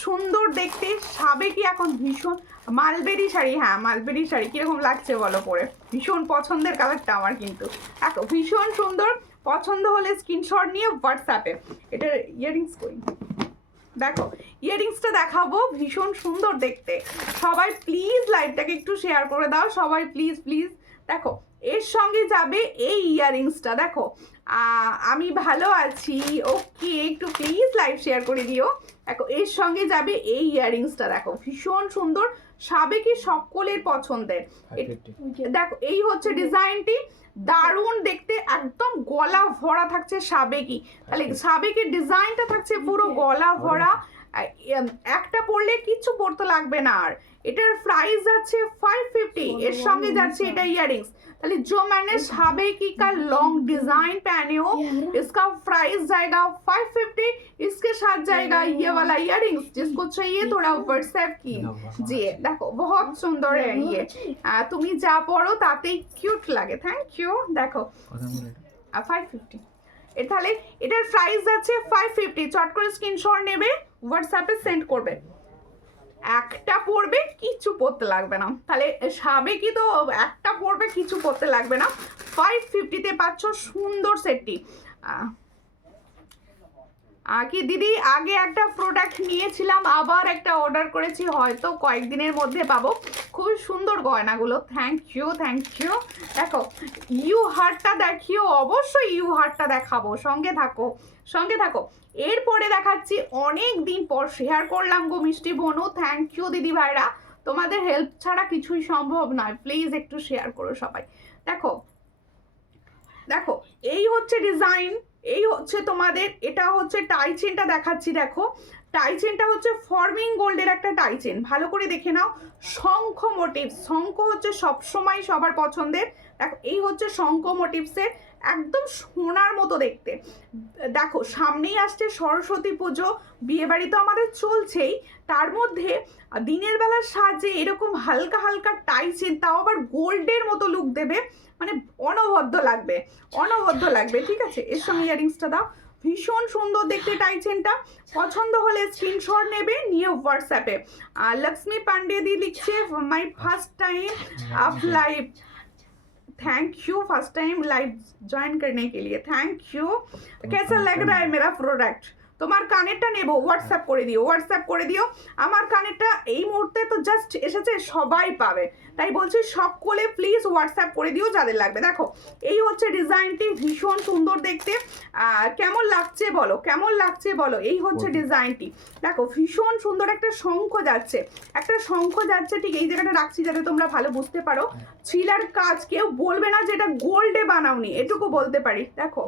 সুন্দর দেখতে। সাবেকি এখন ভীষণ মালবেরি শাড়ি, হ্যাঁ মালবেরি শাড়ি কিরকম লাগছে বলো পরে? ভীষণ পছন্দের কালারটা আমার কিন্তু, দেখো ভীষণ সুন্দর। পছন্দ হলে স্ক্রিনশট নিয়ে হোয়াটসঅ্যাপে। এটার ইয়াররিংস কই, দেখো ইয়াররিংসটা দেখাবো, ভীষণ সুন্দর দেখতে। সবাই প্লিজ লাইভটাকে একটু শেয়ার করে দাও, সবাই প্লিজ প্লিজ। দেখো এর সঙ্গে যাবে এই ইয়াররিংসটা, দেখো আমি ভালো আছি, ওকে একটু প্লিজ লাইভ শেয়ার করে দিও। দেখো এর সঙ্গে যাবে এই ইয়াররিংসটা, দেখো ভীষণ সুন্দর, সাবেকি সকলের পছন্দের। দেখো এই হচ্ছে ডিজাইনটি, দারুণ দেখতে, একদম গলা ভরা থাকছে সাবেকি। তাহলে সাবেকির ডিজাইনটা থাকছে পুরো গলা ভরা, একটা পরলে কিছু পরতে লাগবে না আর। এটার প্রাইস যাচ্ছে 550, এর সঙ্গে যাচ্ছে এটা ইয়াররিংস। তাহলে जो मैंने साबेकी का लॉन्ग डिजाइन पहने हो इसका प्राइस जाएगा 550। इसके साथ जाएगा ये वाला इयररिंग्स, जिसको चाहिए थोड़ा व्हाट्सएप कीजिए। देखो बहुत सुंदर है ये, তুমি যা পরো তাতেই কিউট লাগে। Thank you. দেখো 550, তাহলে এটার প্রাইস যাচ্ছে 550। চট করে স্ক্রিনশট নেবে, হোয়াটসঅ্যাপে সেন্ড করবে। একটা পরবে কিছু পরতে লাগবে না, তাহলে সাবেকি তো একটা পরবে কিছু পরতে লাগবে না। 550-তে পাচ্ছ সুন্দর সেটটি। কি দিদি আগে একটা প্রোডাক্ট নিয়েছিলাম, আবার একটা অর্ডার করেছি, হয়তো কয়েকদিনের মধ্যে পাবো। খুবই সুন্দর গয়নাগুলো, থ্যাংক ইউ থ্যাংক ইউ। দেখো ইউ হারটা দেখিও, অবশ্যই ইউ হারটা দেখাবো, সঙ্গে থাকো সঙ্গে থাকো। এরপরে দেখাচ্ছি, অনেক দিন পর শেয়ার করলাম গো মিষ্টি বোনও, থ্যাংক ইউ দিদি ভাইরা, তোমাদের হেল্প ছাড়া কিছুই সম্ভব নয়, প্লিজ একটু শেয়ার করো সবাই। দেখো দেখো এই হচ্ছে ডিজাইন, এই হচ্ছে তোমাদের, এটা হচ্ছে টাই চেনটা দেখাচ্ছি। দেখো টাই চেনটা হচ্ছে ফর্মিং গোল্ডের একটা টাই চেন, ভালো করে দেখে নাও। শঙ্খ মোটিভ, শঙ্খ হচ্ছে সবসময় সবার পছন্দের। দেখো এই হচ্ছে শঙ্খ মোটিভসের, একদম সোনার মতো দেখতে। দেখো সামনেই আসছে সরস্বতী পুজো, বিয়েবাড়ি তো আমাদের চলছেই, তার মধ্যে দিনের বেলার সাজে এরকম হালকা হালকা টাই চেন, তাও আবার গোল্ডের মতো লুক দেবে, মানে অনবদ্য লাগবে অনবদ্য লাগবে। ঠিক আছে, এর সঙ্গে ইয়ারিংসটা দাও, ভীষণ সুন্দর দেখতে টাই চেনটা। পছন্দ হলে স্ক্রিনশট নেবে, নিয়ে হোয়াটসঅ্যাপে। লক্ষ্মী पांडे दी लिखছে माय फर्स्ट टाइम आप live, thank you first time live join करने के लिए, थैंक यू। कैसा लग रहा है मेरा प्रोडक्ट? তোমার কানেরটা নেব, হোয়াটসঅ্যাপ করে দিও, হোয়াটসঅ্যাপ করে দিও। আমার কানেরটা এই মুহূর্তে তো জাস্ট এসেছে, সবাই পাবে, তাই বলছি সকলে প্লিজ হোয়াটসঅ্যাপ করে দিও যাদের লাগবে। দেখো এই হচ্ছে ডিজাইনটি, ভীষণ সুন্দর দেখতে। কেমন লাগছে বলো, কেমন লাগছে বলো? এই হচ্ছে ডিজাইনটি, দেখো ভীষণ সুন্দর একটা শঙ্খ যাচ্ছে, একটা শঙ্খ যাচ্ছে। ঠিক এই জায়গাটা রাখছি যাতে তোমরা ভালো বুঝতে পারো। ছিলার কাজ, কেউ বলবে না যে এটা গোল্ডে বানাওনি, এটুকু বলতে পারি। দেখো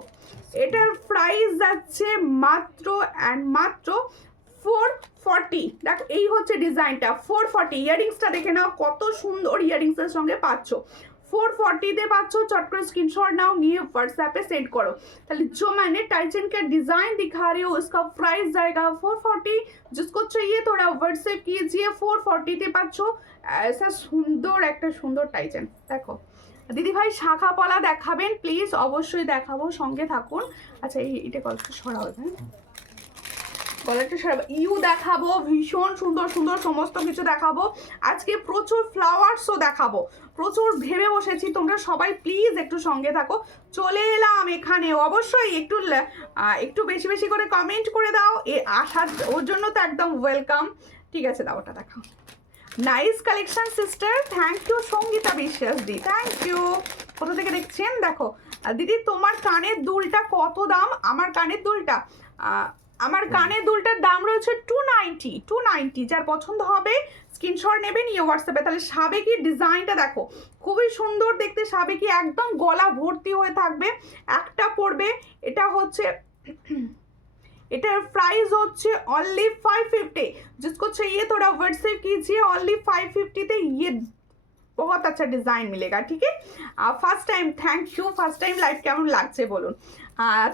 এটার প্রাইস যাচ্ছে মাত্র 440। দেখো এই হচ্ছে ডিজাইনটা 440। ইয়ারিংসটা দেখে নাও কত সুন্দর ইয়ারিংসের সঙ্গে পাচ্ছ। 440 पाচ্ছ, चट कर स्क्रीनशॉट नाओ, निए व्हाट्सएप पे सेंड करो। ताहले जो मैंने टाइटन का डिजाइन दिखा रही हूँ उसका प्राइस जाएगा 440। जिसको चाहिए थोड़ा व्हाट्सएप कीजिए। 440 पाচ্ছ ऐसा सुंदर एक सुंदर टाइटन। देखो দিদি ভাই শাখা পলা দেখাবেন প্লিজ, অবশ্যই দেখাবো, সঙ্গে থাকুন। আচ্ছা এটা গল্পটা সরাও, হ্যাঁ গলাটা সরাবো, ইউ দেখাবো, ভীষণ সুন্দর সুন্দর সমস্ত কিছু দেখাবো। আজকে প্রচুর ফ্লাওয়ার্সও দেখাবো, প্রচুর ভেবে বসেছি, তোমরা সবাই প্লিজ একটু সঙ্গে থাকো। চলে এলাম এখানে, অবশ্যই একটু বেশি বেশি করে কমেন্ট করে দাও, আসার ওর জন্য তো একদম ওয়েলকাম। ঠিক আছে দাও, ওটা দেখাও। Nice collection sister, thank you Sangeeta Biswas দি, থ্যাংক ইউ। কোথা থেকে দেখছেন দেখো। দিদি তোমার কানের দুলটা কত দাম? আমার কানের দুলটার দাম রয়েছে 290। যার পছন্দ হবে স্ক্রিনশট নেবেন, নিয়ে হোয়াটসঅ্যাপে। তাহলে সাবেকি ডিজাইনটা দেখো, খুবই সুন্দর দেখতে, সাবেকি একদম গলা ভর্তি হয়ে থাকবে। একটা পড়বে, এটা হচ্ছে এটার প্রাইস হচ্ছে অনলি 550। जिसको चाहिए थोड़ा व्हाट्सएप कीजिए, অনলি 550 তে ये बहुत अच्छा डिजाइन मिलेगा। ठीक है, first time, thank you. First time live কেমন লাগছে বলুন,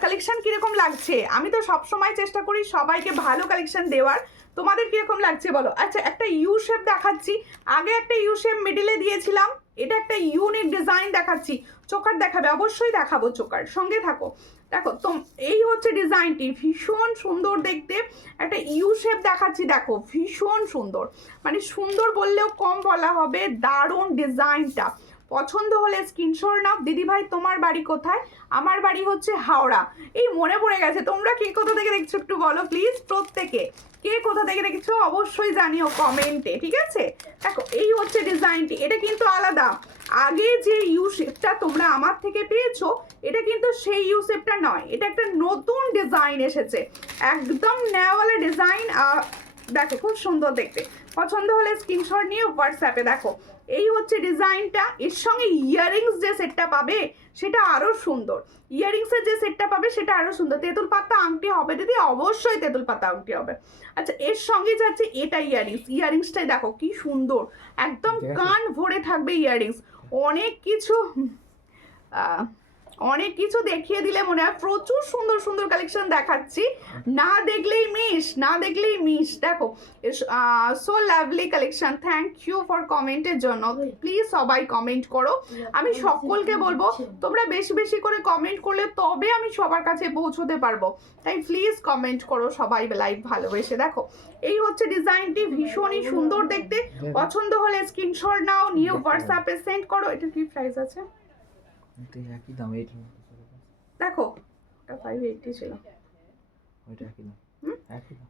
কালেকশন কিরকম লাগছে? আমি তো সবসময় চেষ্টা করি সবাইকে ভালো কালেকশন দেওয়ার, তোমাদের কিরকম লাগছে বলো। আচ্ছা একটা ইউ শেপ দেখাচ্ছি, আগে একটা ইউ শেপ মিডিলে দিয়েছিলাম, এটা একটা ইউনিক ডিজাইন দেখাচ্ছি। চোকার দেখাবে, অবশ্যই দেখাবো, চোকার সঙ্গে থাকো। দেখো এই হচ্ছে ডিজাইনটি, ভীষণ সুন্দর দেখতে, একটা ইউ শেপ দেখাচ্ছি, দেখো ভীষণ সুন্দর, মানে সুন্দর বললেও কম বলা হবে, দারুণ ডিজাইনটা। পছন্দ হলে স্ক্রিনশট নাও। দিদি ভাই তোমার বাড়ি কোথায়? আমার বাড়ি হচ্ছে হাওড়া। এই মনে পড়ে গেছে, তোমরা কে কোথা থেকে দেখছো একটু বলো প্লিজ, প্রত্যেকে কে কোথা থেকে দেখছো অবশ্যই জানিও কমেন্টে। ঠিক আছে, দেখো এই হচ্ছে ডিজাইনটি, এটা কিন্তু আলাদা। আগে যে ইউ শেপটা তোমরা আমার থেকে পেয়েছো, এটা কিন্তু সেই ইউ শেপটা নয়, এটা একটা নতুন ডিজাইন এসেছে, একদম নেওয়ালা ডিজাইন। দেখো খুব সুন্দর দেখতে, পছন্দ হলে স্ক্রিনশট নিয়ে হোয়াটসঅ্যাপে। দেখো এই হচ্ছে ডিজাইনটা, এর সঙ্গে ইয়াররিংস যে সেটটা পাবে সেটা আরও সুন্দর, ইয়াররিংসের যে সেটটা পাবে সেটা আরও সুন্দর। তেঁতুল পাতা আংটি হবে দিদি, অবশ্যই তেঁতুল পাতা আংটি হবে। আচ্ছা এর সঙ্গে যাচ্ছে এটা ইয়াররিংসটাই দেখো কি সুন্দর, একদম কান ভরে থাকবে ইয়াররিংস। অনেক কিছু দেখিয়ে দিলে মনে হয়, প্রচুর সুন্দর সুন্দর কালেকশন দেখাচ্ছি, না দেখলেই মিস। দেখো so lovely collection, thank you for কমেন্টের জন্য। প্লিজ সবাই কমেন্ট করো, আমি সকলকে বলবো তোমরা বেশি বেশি করে কমেন্ট করলে তবে আমি সবার কাছে পৌঁছতে পারবো, তাই প্লিজ কমেন্ট করো সবাই লাইভ ভালোবেসে। দেখো এই হচ্ছে ডিজাইনটি, ভীষণই সুন্দর দেখতে, পছন্দ হলে স্ক্রিনশট নাও, নিয়ে হোয়াটসঅ্যাপে সেন্ড করো। এটা কি প্রাইস আছে একই দাম, দেখো এটা 580 ছিল, ওইটা একই দাম।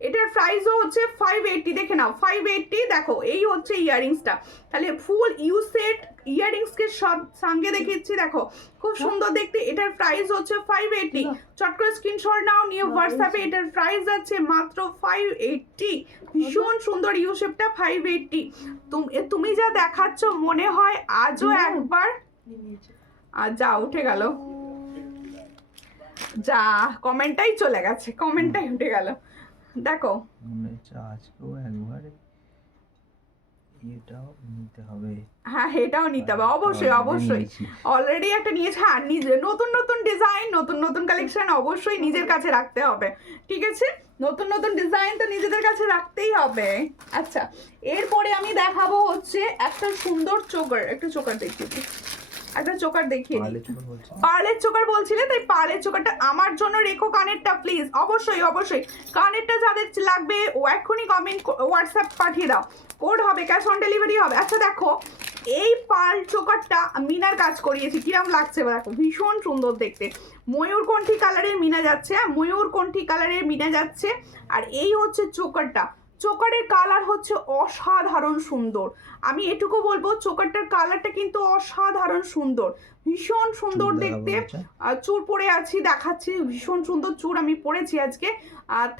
এটার প্রাইসও হচ্ছে 580, দেখে নাও 580। দেখো এই হচ্ছে ইয়াররিংসটা, তাহলে ফুল ইউ সেট ইয়াররিংসকে সব সঙ্গে দেখিয়েছি, দেখো খুব সুন্দর দেখতে। এটার প্রাইস হচ্ছে 580, চট করে স্ক্রিনশট নাও, নিয়ে হোয়াটসঅ্যাপে। এটার প্রাইস আছে মাত্র 580, ভীষণ সুন্দর ইউ শেপটা 580। তুমি যা দেখাচ্ছ মনে হয় আজও একবার যা উঠে গেল, যা কমেন্টটাই চলে গেছে, কমেন্টটাই উঠে গেল। দেখো আজকেও একবারে এটাও নিতে হবে, হ্যাঁ এটাও নিতে হবে, অবশ্যই অবশ্যই। অলরেডি একটা নিয়েছে, আর নিজে নতুন নতুন ডিজাইন, নতুন নতুন কালেকশন অবশ্যই নিজের কাছে রাখতে হবে। ঠিক আছে, নতুন নতুন ডিজাইন তো নিজেদের কাছে রাখতেই হবে। আচ্ছা এরপরে আমি দেখাবো হচ্ছে একটা সুন্দর চোকার, একটা চোকার দেখিয়ে দিই, একটা চোকার দেখিয়ে দিই। পার্লের চোকার বলছিলে, তাই পার্লের চোকারটা আমার জন্য রেখো, কানেরটা প্লিজ, অবশ্যই অবশ্যই কানেরটা যাদের লাগবে ও এক্ষুনি কমেন্ট হোয়াটসঅ্যাপ পাঠিয়ে দাও, কোড হবে, ক্যাশ অন ডেলিভারি হবে। আচ্ছা দেখো এই পার্ল চোকারটা মিনার কাজ করিয়েছি, কিরম লাগছে দেখো, ভীষণ সুন্দর দেখতে, ময়ূরকণ্ঠী কালারের মিনা যাচ্ছে, ময়ূরকণ্ঠী কালারের মিনা যাচ্ছে। আর এই হচ্ছে চোকারটা, চোকারের কালার হচ্ছে অসাধারণ সুন্দর, আমি এটুকু বলবো চোকারটার কালারটা কিন্তু অসাধারণ সুন্দর, ভীষণ সুন্দর চুল দেখতে। দেখাবো চুর পরে আছি, দেখাচ্ছি, ভীষণ সুন্দর চুর আমি পরেছি আজকে।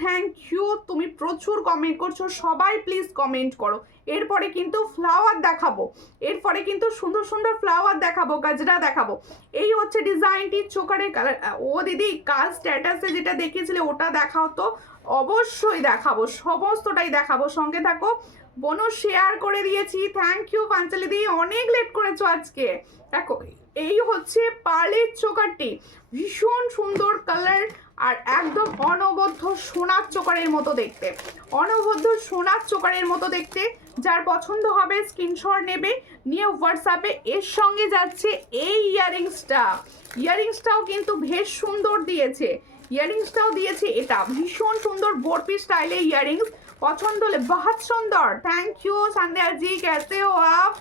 থ্যাংক ইউ, তুমি প্রচুর কমেন্ট করছো, সবাই প্লিজ কমেন্ট করো। এরপরে কিন্তু ফ্লাওয়ার দেখাবো, এরপরে কিন্তু সুন্দর সুন্দর ফ্লাওয়ার দেখাবো, গাজরা দেখাবো। এই হচ্ছে ডিজাইনটি, চোকারের কালার। ও দিদি কাল স্ট্যাটাসে যেটা দেখিয়েছিলে ওটা দেখাও তো। অবশ্যই দেখাবো, সমস্তটাই দেখাবো, সঙ্গে থাকো। বোনও শেয়ার করে দিয়েছি, থ্যাংক ইউ পাঞ্চালি দি, অনেক লেট করেছো আজকে। দেখো এই হচ্ছে পার্লের চোকারটি, ভীষণ সুন্দর কালার আর একদম অনবদ্য সোনার চোকারের মতো দেখতে, অনবদ্য সোনার চোকারের মতো দেখতে। যার পছন্দ হবে স্ক্রিনশট নেবে, নিয়ে হোয়াটসঅ্যাপে। এর সঙ্গে যাচ্ছে এই ইয়ারিংসটাও কিন্তু বেশ সুন্দর দিয়েছে, ইয়ারিংসটাও দিয়েছে, এটা ভীষণ সুন্দর বরপি স্টাইলে ইয়ারিংস। পছন্দ হলে বহুত সুন্দর। থ্যাংক ইউ সন্ধ্যা জি, कैसे हो आप?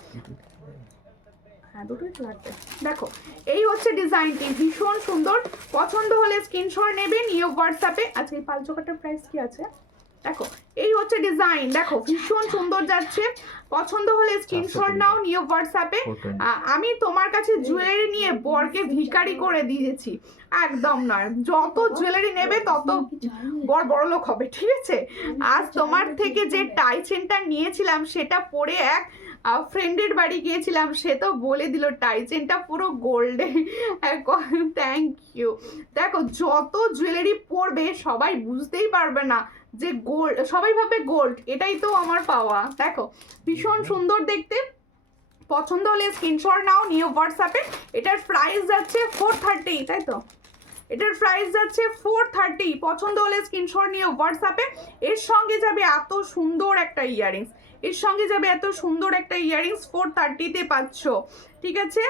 হ্যাঁ দুটোই তো লাগবে। দেখো এই হচ্ছে ডিজাইনটি, ভীষণ সুন্দর। পছন্দ হলে স্ক্রিনশট নেবে, নিয়ে হোয়াটসঅ্যাপে। আচ্ছা এই পাল চোকারটার প্রাইস কি আছে? দেখো এই হচ্ছে ডিজাইন, দেখো ভীষণ সুন্দর যাচ্ছে। পছন্দ হলে স্ক্রিনশট নাও, নিয়ে হোয়াটসঅ্যাপে। আমি তোমার কাছে জুয়েলারি নিয়ে বরকে ভিখারি করে দিয়েছি, একদম নয়। যত জুয়েলারি নেবে তত বর বড়লোক হবে, ঠিক আছে? আজ তোমার থেকে যে টাই চেনটা নিয়েছিলাম সেটা পরে এক ফ্রেন্ডের বাড়ি গিয়েছিলাম, সে তো বলে দিল টাই চেনটা পুরো গোল্ডে। Thank you. দেখো যত জুয়েলারি পরবে সবাই বুঝতেই পারবে না যে গোল্ড, সবাই ভাবে গোল্ড, এটাই তো আমার পাওয়া। দেখো ভীষণ সুন্দর দেখতে। পছন্দ হলে স্ক্রিনশট নাও, নিয়ে হোয়াটসঅ্যাপে। এটার প্রাইস যাচ্ছে 430, তাই তো? এটার প্রাইস যাচ্ছে 430। পছন্দ হলে স্ক্রিনশট নিয়ে হোয়াটসঅ্যাপে। এর সঙ্গে যাবে এত সুন্দর একটা ইয়ারিংস, এর সঙ্গে যাবে এত সুন্দর একটা ইয়ারিংস, 430-তে পাচ্ছ, ঠিক আছে?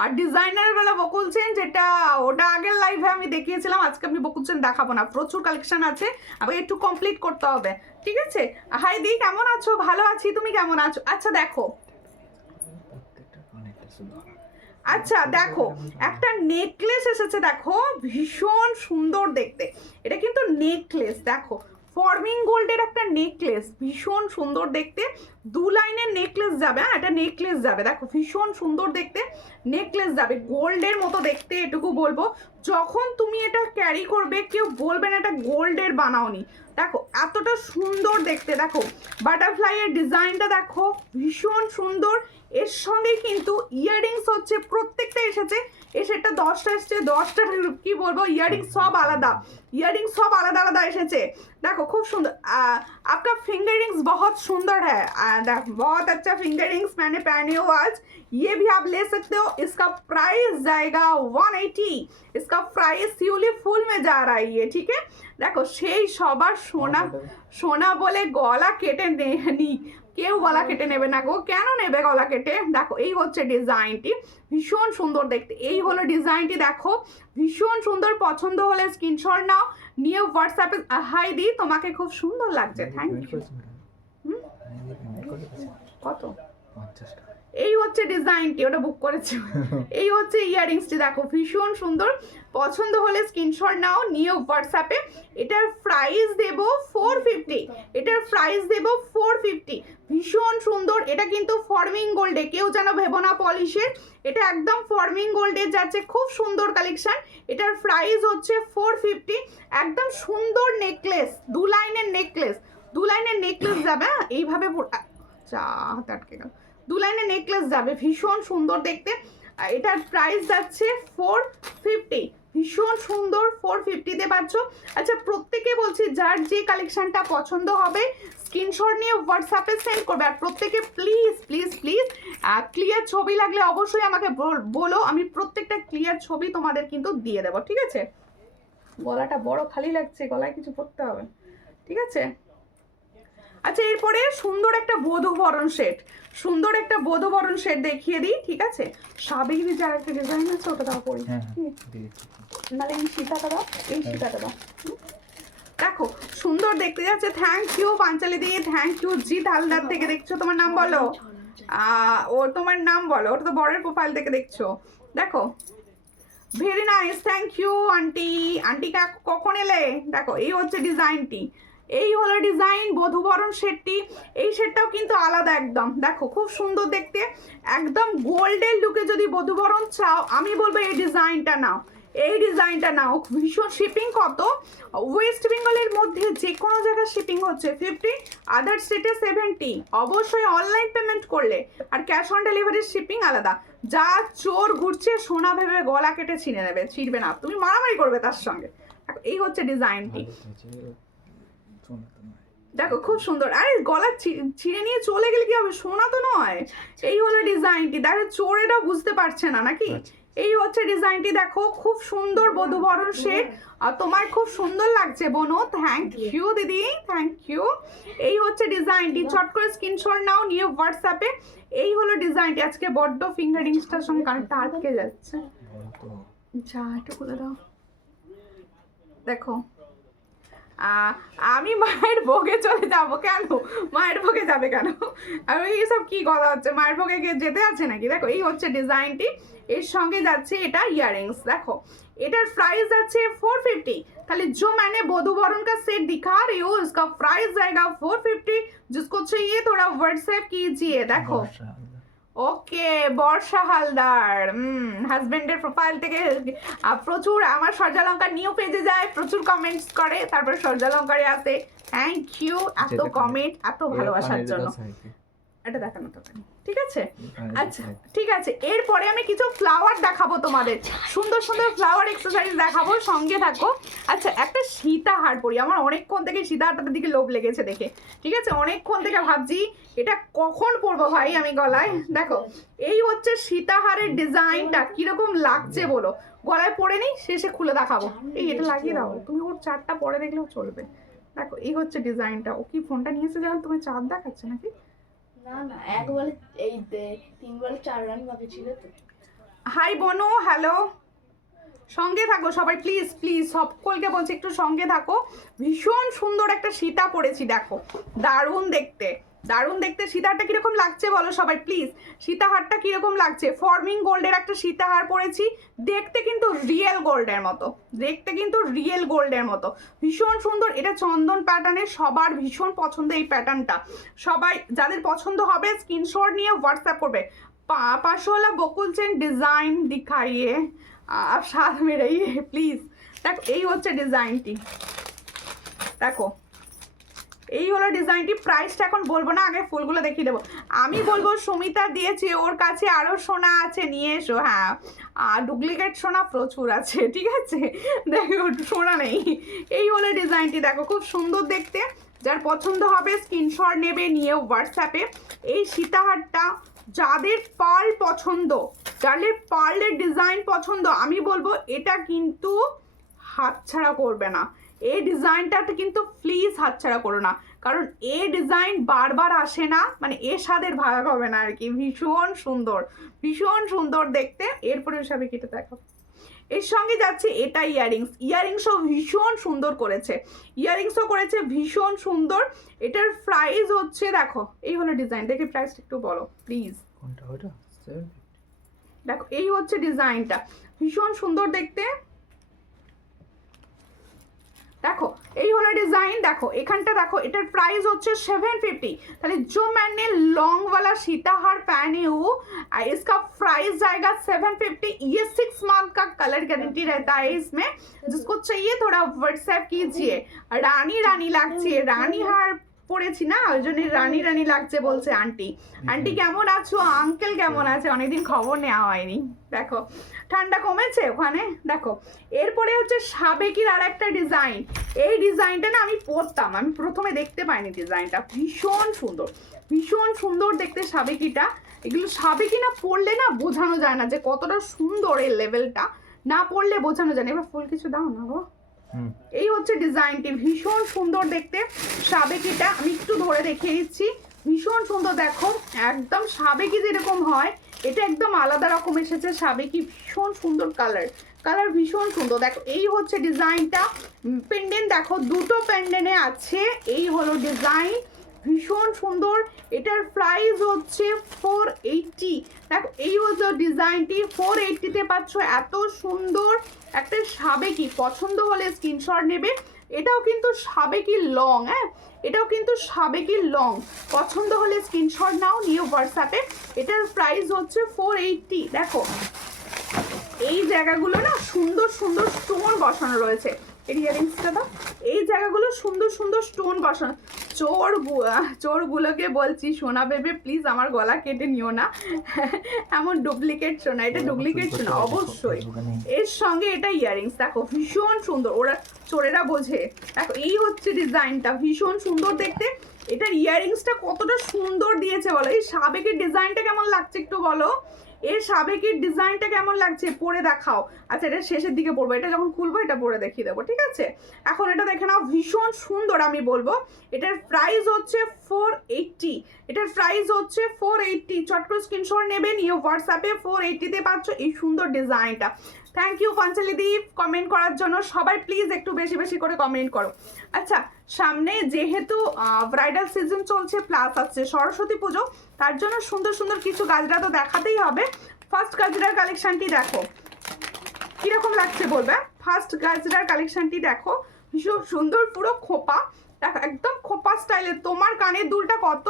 আর ডিজাইনার বেলা বকুল চেন, যেটা ওটা আগের লাইভে আমি দেখিয়েছিলাম, আজকে আমি বকুল চেন দেখাবো না, প্রচুর কালেকশন আছে, আমাকে একটু কমপ্লিট করতে হবে, ঠিক আছে? হাই দি, কেমন আছো? ভালো আছি, তুমি কেমন আছো? আচ্ছা দেখো, আচ্ছা দেখো একটা নেকলেস এসেছে, দেখো ভীষণ সুন্দর দেখতে। এটা কিন্তু নেকলেস, দেখো ফর্মিং গোল্ডের একটা নেকলেস, ভীষণ সুন্দর দেখতে। 2 লাইনের নেকলেস যাবে, হ্যাঁ এটা নেকলেস যাবে। দেখো ভীষণ সুন্দর দেখতে, নেকলেস যাবে, গোল্ডের মতো দেখতে। এটুকু বলবো, যখন তুমি এটা ক্যারি করবে কেউ বলবে না এটা গোল্ডের বানাওনি। দেখো এতটা সুন্দর দেখতে, দেখো বাটারফ্লাইয়ের ডিজাইনটা দেখো ভীষণ সুন্দর। এর সঙ্গে কিন্তু ইয়ারিংস হচ্ছে প্রত্যেকটা এসেছে, সেটা 10টা এসছে, 10টা কি বলবো, ইয়ারিংস সব আলাদা, ইয়ারিংস সব আলাদা আলাদা এসেছে। देखो खूब सुंदर, आपका फिंगर रिंग्स बहुत सुंदर है, बहुत अच्छा फिंगर रिंग्स मैंने पहने हो आज, ये भी आप ले सकते हो। इसका प्राइस जाएगा 180, इसका प्राइस सिउली फुल में जा रहा है ये, ठीक है? देखो সেই সবার সোনা সোনা বলে গলা কেটে নেই, কেউ গলা কেটে নেবে না গো, কেন নেবে গলা কেটে? দেখো এই হচ্ছে ডিজাইনটি, ভীষণ সুন্দর দেখতে। এই হলো ডিজাইনটি, দেখো ভীষণ সুন্দর। পছন্দ হলে স্ক্রিনশট নাও, নিয়ে হোয়াটসঅ্যাপে। হাই দি, তোমাকে খুব সুন্দর লাগছে, থ্যাংক ইউ। কত? 50 টাকা। এই হচ্ছে ডিজাইনটি, ওটা বুক করেছি। এই হচ্ছে ইয়ারিংসটি, দেখো ভীষণ সুন্দর। পছন্দ হলে স্ক্রিনশট নাও, নিয়ে হোয়াটসঅ্যাপে। এটার প্রাইস দেব 450, এটার প্রাইস দেব 450, ভীষণ সুন্দর। এটা কিন্তু ফর্মিং গোল্ডে, কেউ যেন ভেবো না পলিশের, এটা একদম ফর্মিং গোল্ডে যাচ্ছে, খুব সুন্দর কালেকশন। এটার প্রাইস হচ্ছে 450, একদম সুন্দর নেকলেস, 2 লাইনের নেকলেস, 2 লাইনের নেকলেস যাবে, এইভাবে চা হাতে আটকে গেল, 2 লাইনের নেকলেস যাবে, ভীষণ সুন্দর দেখতে। এটার প্রাইস যাচ্ছে 450, ভীষণ সুন্দর, 450-তে পাচ্ছ। আচ্ছা প্রত্যেকে বলছি, যার যে কালেকশনটা পছন্দ হবে স্ক্রিনশট নিয়ে হোয়াটসঅ্যাপে সেন্ড করবে। আর প্রত্যেকে প্লিজ প্লিজ প্লিজ ক্লিয়ার ছবি লাগলে অবশ্যই আমাকে বলো, আমি প্রত্যেকটা ক্লিয়ার ছবি তোমাদের কিন্তু দিয়ে দেবো, ঠিক আছে? গলাটা বড় খালি লাগছে, গলায় কিছু পরতে হবে, ঠিক আছে? আচ্ছা এরপরে সুন্দর একটা বধূবরণ সেট, সুন্দর একটা বধূবরণ সেট দেখিয়ে দিই, ঠিক আছে? সাবেকি যার একটা ডিজাইন আছে ওটা দাও পরি, নাহলে এই সীতাটা দাও, এই সীতাটা দাও। দেখো সুন্দর দেখতে যাচ্ছে। থ্যাংক ইউ পাঞ্চালি দি, থ্যাংক ইউ। জিৎ হালদার থেকে দেখছো, তোমার নাম বলো, ও তোমার নাম বলো, ওটা তো বরের প্রোফাইল থেকে দেখছো। দেখো very nice, thank you aunty. Aunty কখন এলে? দেখো এই হচ্ছে ডিজাইনটি, এই হলো ডিজাইন বধূবরণ সেটটি। এই সেটটাও কিন্তু আলাদা একদম, দেখো খুব সুন্দর দেখতে, একদম গোল্ডেন লুকে যদি বধূবরণ চাও আমি বলবো এই ডিজাইনটা নাও, এই ডিজাইনটা নাও। ভীষণ শিপিং কত, ওয়েস্ট বেঙ্গলের মধ্যে যে কোনো জায়গায় শিপিং হচ্ছে 50, আদার স্টেটে 70, অবশ্যই অনলাইন পেমেন্ট করলে, আর ক্যাশ অন ডেলিভারির শিপিং আলাদা। যা চোর ঘুরছে সোনা ভেবে গলা কেটে ছিঁড়ে নেবে, ছিঁড়বে না, তুমি মারামারি করবে তার সঙ্গে। এই হচ্ছে ডিজাইনটি, দেখো খুব সুন্দর। আরে গলা ছিঁড়ে নিয়ে চলে গেলে কি হবে, সোনা তো নয়। এই হলো ডিজাইনটি, দেখো চোরেরা বুঝতে পারছে না নাকি। এই হচ্ছে ডিজাইনটি, দেখো খুব সুন্দর বধূবরণ সেট, আর তোমার খুব সুন্দর লাগছে বোনো, থ্যাংক ইউ দিদি, থ্যাংক ইউ। এই হচ্ছে ডিজাইনটি, চট করে স্ক্রিনশট নাও নিয়ে হোয়াটসঅ্যাপে। এই হলো ডিজাইনটি। আজকে বড্ড ফিঙ্গারিংসটার সঙ্গে কানেরটা আটকে যাচ্ছে, যা একটু খুলে দাও। দেখো আমি মায়ের ভোগে চলে যাব কেন, মায়ের ভোগে যাবে কেন, আর এইসব কি কথা হচ্ছে, মায়ের ভোগে গিয়ে যেতে আছে নাকি। দেখো এই হচ্ছে ডিজাইনটি, এর সঙ্গে যাচ্ছে এটা ইয়াররিংস। দেখো এটার প্রাইস যাচ্ছে 450। তাহলে जो मैंने বধূবরণ का सेट दिखा रही हूँ इसका प्राइस जाएगा 450। जिसको चाहिए थोड़ा व्हाट्सएप कीजिए। देखो ওকে বর্ষা হালদার, হাজবেন্ডের প্রোফাইল থেকে প্রচুর আমার সর্যালঙ্কার নিউ পেজে যায়, প্রচুর কমেন্টস করে, তারপর সর্যালঙ্কারে আসে। থ্যাংক ইউ এত কমেন্ট, এত ভালোবাসার জন্য। এটা দেখানো তো ঠিক আছে, আচ্ছা ঠিক আছে। এরপরে আমি কিছু ফ্লাওয়ার দেখাবো তোমাদের, সুন্দর সুন্দর ফ্লাওয়ার এক্সারসাইজ দেখাবো, সঙ্গে থাকো। আচ্ছা একটা সীতাহার পরি, আমার অনেকক্ষণ থেকে সীতাহারটার দিকে লোভ লেগেছে দেখে, ঠিক আছে, অনেকক্ষণ থেকে ভাবছি এটা কখন পরবো ভাই আমি গলায়। দেখো এই হচ্ছে সীতাহারের ডিজাইনটা, কিরকম লাগছে বলো, গলায় পরে নি, শেষে খুলে দেখাবো। এই এটা লাগিয়ে দাও, তুমি ওর চারটা পরে দেখলেও চলবে। দেখো এই হচ্ছে ডিজাইনটা। ও কি ফোনটা নিয়েছে যেমন তুমি চাঁদ দেখাচ্ছে নাকি? না না, এক বলে এই 3 বলে 4 রান বাকি ছিল তো। হাই বনু, হ্যালো, সঙ্গে থাকো সবাই প্লিজ প্লিজ, সকলকে বলছি একটু সঙ্গে থাকো। ভীষণ সুন্দর একটা সীতা পরেছি, দেখো দারুণ দেখতে, দারুণ দেখতে। সীতাহারটা কিরকম লাগছে বলো সবাই প্লিজ, সীতাহারটা কিরকম লাগছে। ফর্মিং গোল্ডের একটা সীতাহার পরেছি, দেখতে কিন্তু রিয়েল গোল্ডের মতো, দেখতে কিন্তু রিয়েল গোল্ডের মতো, ভীষণ সুন্দর। এটা চন্দন প্যাটার্নের, সবার ভীষণ পছন্দ এই প্যাটার্নটা। সবাই যাদের পছন্দ হবে স্ক্রিনশট নিয়ে হোয়াটসঅ্যাপ করবে। 500 বকুল চেন ডিজাইন দিখাইয়ে आप साथ में रहिए প্লিজ। দেখো এই হচ্ছে ডিজাইনটি, দেখো এই হলো ডিজাইনটি। প্রাইসটা এখন বলবো না, আগে ফুলগুলো দেখিয়ে দেবো। আমি বলবো সুমিতা দিয়েছে, ওর কাছে আরও সোনা আছে, নিয়ে এসো। হ্যাঁ ডুপ্লিকেট সোনা প্রচুর আছে, ঠিক আছে, দেখো সোনা নেই। এই হলো ডিজাইনটি, দেখো খুব সুন্দর দেখতে। যার পছন্দ হবে স্ক্রিনশট নেবে নিয়ে হোয়াটসঅ্যাপে। এই সীতাহারটা যাদের পার্ল পছন্দ, যাদের পার্লের ডিজাইন পছন্দ, আমি বলবো এটা কিন্তু হাতছাড়া করবে না। এই ডিজাইনটাতে কিন্তু প্লিজ হাতছাড়া করো না, কারণ এই ডিজাইন বারবার আসে না, মানে এর স্বাদের ভাগ হবে না আর কি। ভীষণ সুন্দর, ভীষণ সুন্দর দেখতে। এরপরে সবাই কেটে দেখো, এর সঙ্গে যাচ্ছে এটা ইয়াররিংস। ইয়াররিংসও ভীষণ সুন্দর করেছে, ইয়াররিংসও করেছে ভীষণ সুন্দর। এটার প্রাইস হচ্ছে, দেখো এই হলো ডিজাইন, দেখে প্রাইসটা একটু বলো প্লিজ। কোনটা ওটা? দেখো এই হচ্ছে ডিজাইনটা, ভীষণ সুন্দর দেখতে। देखो এই হলো ডিজাইন। দেখো এখানটা দেখো, এটার প্রাইস হচ্ছে 750। তাহলে जो मैंने लॉन्ग वाला सीताहार पहने हो इसका प्राइस जाएगा 750। ये 6 मंथ का कलर गारंटी रहता है इसमें। जिसको चाहिए थोड़ा व्हाट्सएप कीजिए। रानी रानी লাগছে, রানী হার পড়েছি না, ওই জন্য রানী রানী লাগছে বলছে আন্টি। আন্টি কেমন আছো, আঙ্কেল কেমন আছে, অনেকদিন খবর নেওয়া হয়নি। দেখো ঠান্ডা কমেছে ওখানে। দেখো এরপরে হচ্ছে সাবেকির আর একটা ডিজাইন। এই ডিজাইনটা না আমি পরতাম, আমি প্রথমে দেখতে পাইনি ডিজাইনটা, ভীষণ সুন্দর, ভীষণ সুন্দর দেখতে সাবেকিটা। এগুলো সাবেকি না পরলে না বোঝানো যায় না যে কতটা সুন্দর এই লেভেলটা, না পরলে বোঝানো যায় না। এবার ফুল কিছু দাও না গো। এই হচ্ছে ডিজাইনটি, ভীষণ সুন্দর দেখতে। সাবেকিটা আমি একটু ধরে দেখিয়ে দিচ্ছি, ভীষণ সুন্দর। দেখো একদম সাবেকি যেরকম হয় এটা একদম আলাদা রকম এসেছে সাবেকি, ভীষণ সুন্দর কালার, কালার ভীষণ সুন্দর। দেখো এই হচ্ছে ডিজাইনটা। পেন্ডেন্ট দেখো দুটো পেন্ডেন্টে আছে। এই হলো ডিজাইন, ভীষণ সুন্দর। এটার প্রাইস হচ্ছে 480। দেখো এই হচ্ছে ডিজাইনটি, 480-তে পাচ্ছ এত সুন্দর একটা সাবেকি। পছন্দ হলে স্ক্রিনশট নেবে, এটাও কিন্তু সাবেকি লং, হ্যাঁ এটাও কিন্তু সাবেকি লং। পছন্দ হলে স্ক্রিনশট নাও, নিয়ে হোয়াটসঅ্যাপে। এটার প্রাইস হচ্ছে 480। দেখো এই জায়গাগুলো না সুন্দর সুন্দর স্টোন বসানো রয়েছে। এর ইয়ারিংসটা দাও। এই জায়গাগুলো সুন্দর সুন্দর স্টোন বসানো। চোরগুলোকে বলছি সোনা বেবে প্লিজ আমার গলা কেটে নিও না, এমন ডুপ্লিকেট সোনা, এটা ডুপ্লিকেট সোনা অবশ্যই। এর সঙ্গে এটা ইয়ারিংস দেখো ভীষণ সুন্দর, ওরা চোরেরা বোঝে। দেখো এই হচ্ছে ডিজাইনটা, ভীষণ সুন্দর দেখতে। এটার ইয়ারিংসটা কতটা সুন্দর দিয়েছে বলো। এই সাবেকের ডিজাইনটা কেমন লাগছে একটু বলো, এর সাবেকের ডিজাইনটা কেমন লাগছে পরে দেখাও। আচ্ছা এটা শেষের দিকে পড়বো, এটা যখন খুলবো এটা পরে দেখিয়ে দেবো, ঠিক আছে? এখন এটা দেখে নাও, ভীষণ সুন্দর আমি বলবো। এটার প্রাইস হচ্ছে 480। এটার প্রাইস হচ্ছে 480। চট করে স্ক্রিনশট নেবে, নিয়ে হোয়াটসঅ্যাপে 480-তে পাচ্ছ এই সুন্দর ডিজাইনটা। থ্যাংক ইউ পাঞ্চালিদীপ কমেন্ট করার জন্য। সবাই প্লিজ একটু বেশি বেশি করে কমেন্ট করো। আচ্ছা সামনে যেহেতু ব্রাইডাল সিজন চলছে প্লাস আছে সরস্বতী পুজো, তার জন্য সুন্দর সুন্দর কিছু গাজরা তো দেখাতেই হবে। ফার্স্ট গাজরার কালেকশনটি দেখো কিরকম লাগছে বলবে। ফার্স্ট গাজরার কালেকশনটি দেখো, ভীষণ সুন্দর পুরো খোপা, দেখো একদম খোপা স্টাইলের। তোমার কানের দুলটা কত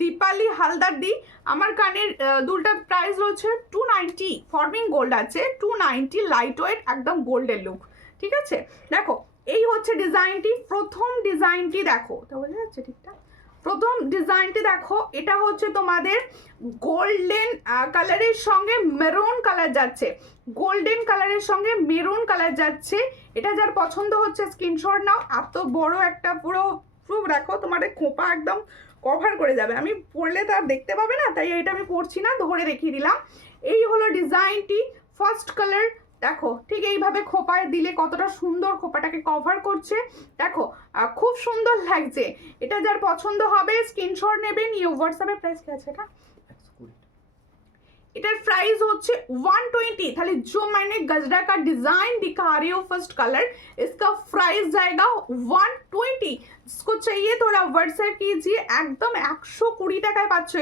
দীপালি হালদার দি, আমার কানের দুলটার প্রাইস রয়েছে 290। ফর্মিং গোল্ড আছে 290, লাইট ওয়েট একদম গোল্ডের লুক, ঠিক আছে? দেখো এই হচ্ছে ডিজাইনটি, প্রথম ডিজাইনটি দেখো, তা বোঝা যাচ্ছে ঠিকঠাক? প্রথম ডিজাইনটি দেখো, এটা হচ্ছে তোমাদের গোল্ডেন কালারের সঙ্গে মেরুন কালার যাচ্ছে, গোল্ডেন কালারের সঙ্গে মেরুন কালার যাচ্ছে। এটা যার পছন্দ হচ্ছে স্ক্রিনশট নাও। এত বড় একটা পুরো প্রুফ দেখো, তোমাদের খোপা একদম কভার করে যাবে, আমি পরলে তো আর দেখতে পাবে না, তাই এটা আমি পরছি না, ধরে দেখিয়ে দিলাম। এই হলো ডিজাইনটি, ফার্স্ট কালার দেখো, ঠিক এইভাবে খোপায় দিলে কতটা সুন্দর খোপাটাকে কভার করছে। দেখো খুব সুন্দর লাগছে। এটা যার পছন্দ হবে স্ক্রিনশট নেবে, নিয়ে হোয়াটসঅ্যাপে। প্রাইস কি আছে এটা? इटर प्राइस होচ্ছে 120। थाली जो मैंने गजरा का डिजाइन दिखा रही हूँ फर्स्ट कलर, इसका प्राइस जाएगा 120। जिसको चाहिए थोड़ा व्हाट्सएप कीजिए। एकदम 120 টাকায় পাচ্ছ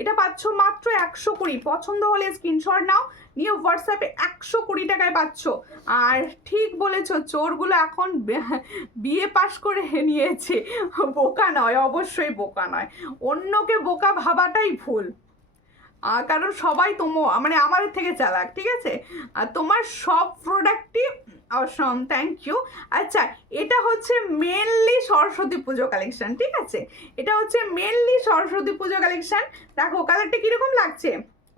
এটা পাচ্ছ মাত্র 120। পছন্দ হলে স্ক্রিনশট নাও, নিয়ে হোয়াটসঅ্যাপে 120 টাকায় পাচ্ছ। আর ঠিক বলেছো, চোরগুলো এখন বিয়ে পাশ করে নিয়েছে, বোকা নয়, অবশ্যই বোকা নয়। অন্যকে বোকা ভাবাটাই ভুল, কারণ সবাই মানে আমাদের থেকে চালাক, ঠিক আছে? আর তোমার সব প্রোডাক্টই অসম, থ্যাংক ইউ। আচ্ছা এটা হচ্ছে মেনলি সরস্বতী পুজো কালেকশন, ঠিক আছে? এটা হচ্ছে মেনলি সরস্বতী পুজো কালেকশন। দেখো কালারটা কিরকম লাগছে,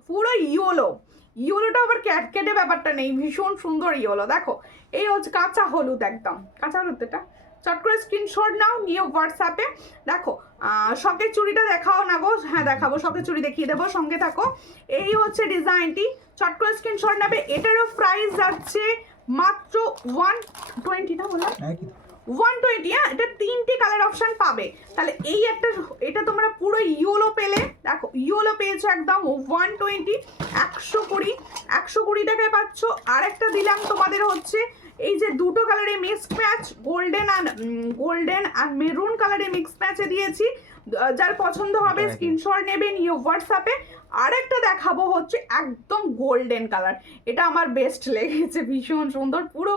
পুরো ইয়েলো, ইয়েলোটা আবার ক্যাটকেটে ব্যাপারটা নেই, ভীষণ সুন্দর ইয়েলো। দেখো এই হচ্ছে কাঁচা হলুদ, একদম কাঁচা হলুদ। এটা চট করে স্ক্রিনশট নাও, নিয়ে হোয়াটসঅ্যাপে। দেখো শখের চুড়িটা দেখাও না গো? হ্যাঁ দেখাবো, শখের চুড়ি দেখিয়ে দেবো, সঙ্গে থাকো। এই হচ্ছে ডিজাইনটি, চট করে স্ক্রিনশট নেবে। এটারও প্রাইস যাচ্ছে মাত্র 120 না বললাম, 120। হ্যাঁ এটা 3টে কালার অপশন পাবে। তাহলে এই একটা, এটা তোমরা পুরো ইয়েলো পেলে, দেখো ইয়েলো পেয়েছো একদম 120, 120 টাকায় পাচ্ছ। আর একটা দিলাম তোমাদের হচ্ছে এই যে দুটো কালারে মিক্স ম্যাচ, গোল্ডেন আর মেরুন কালারে মিক্স ম্যাচে দিয়েছি। যার পছন্দ হবে স্ক্রিনশট নেবে, নিয়ে হোয়াটসঅ্যাপে। আর একটা দেখাবো হচ্ছে একদম গোল্ডেন কালার, এটা আমার বেস্ট লেগেছে, ভীষণ সুন্দর, পুরো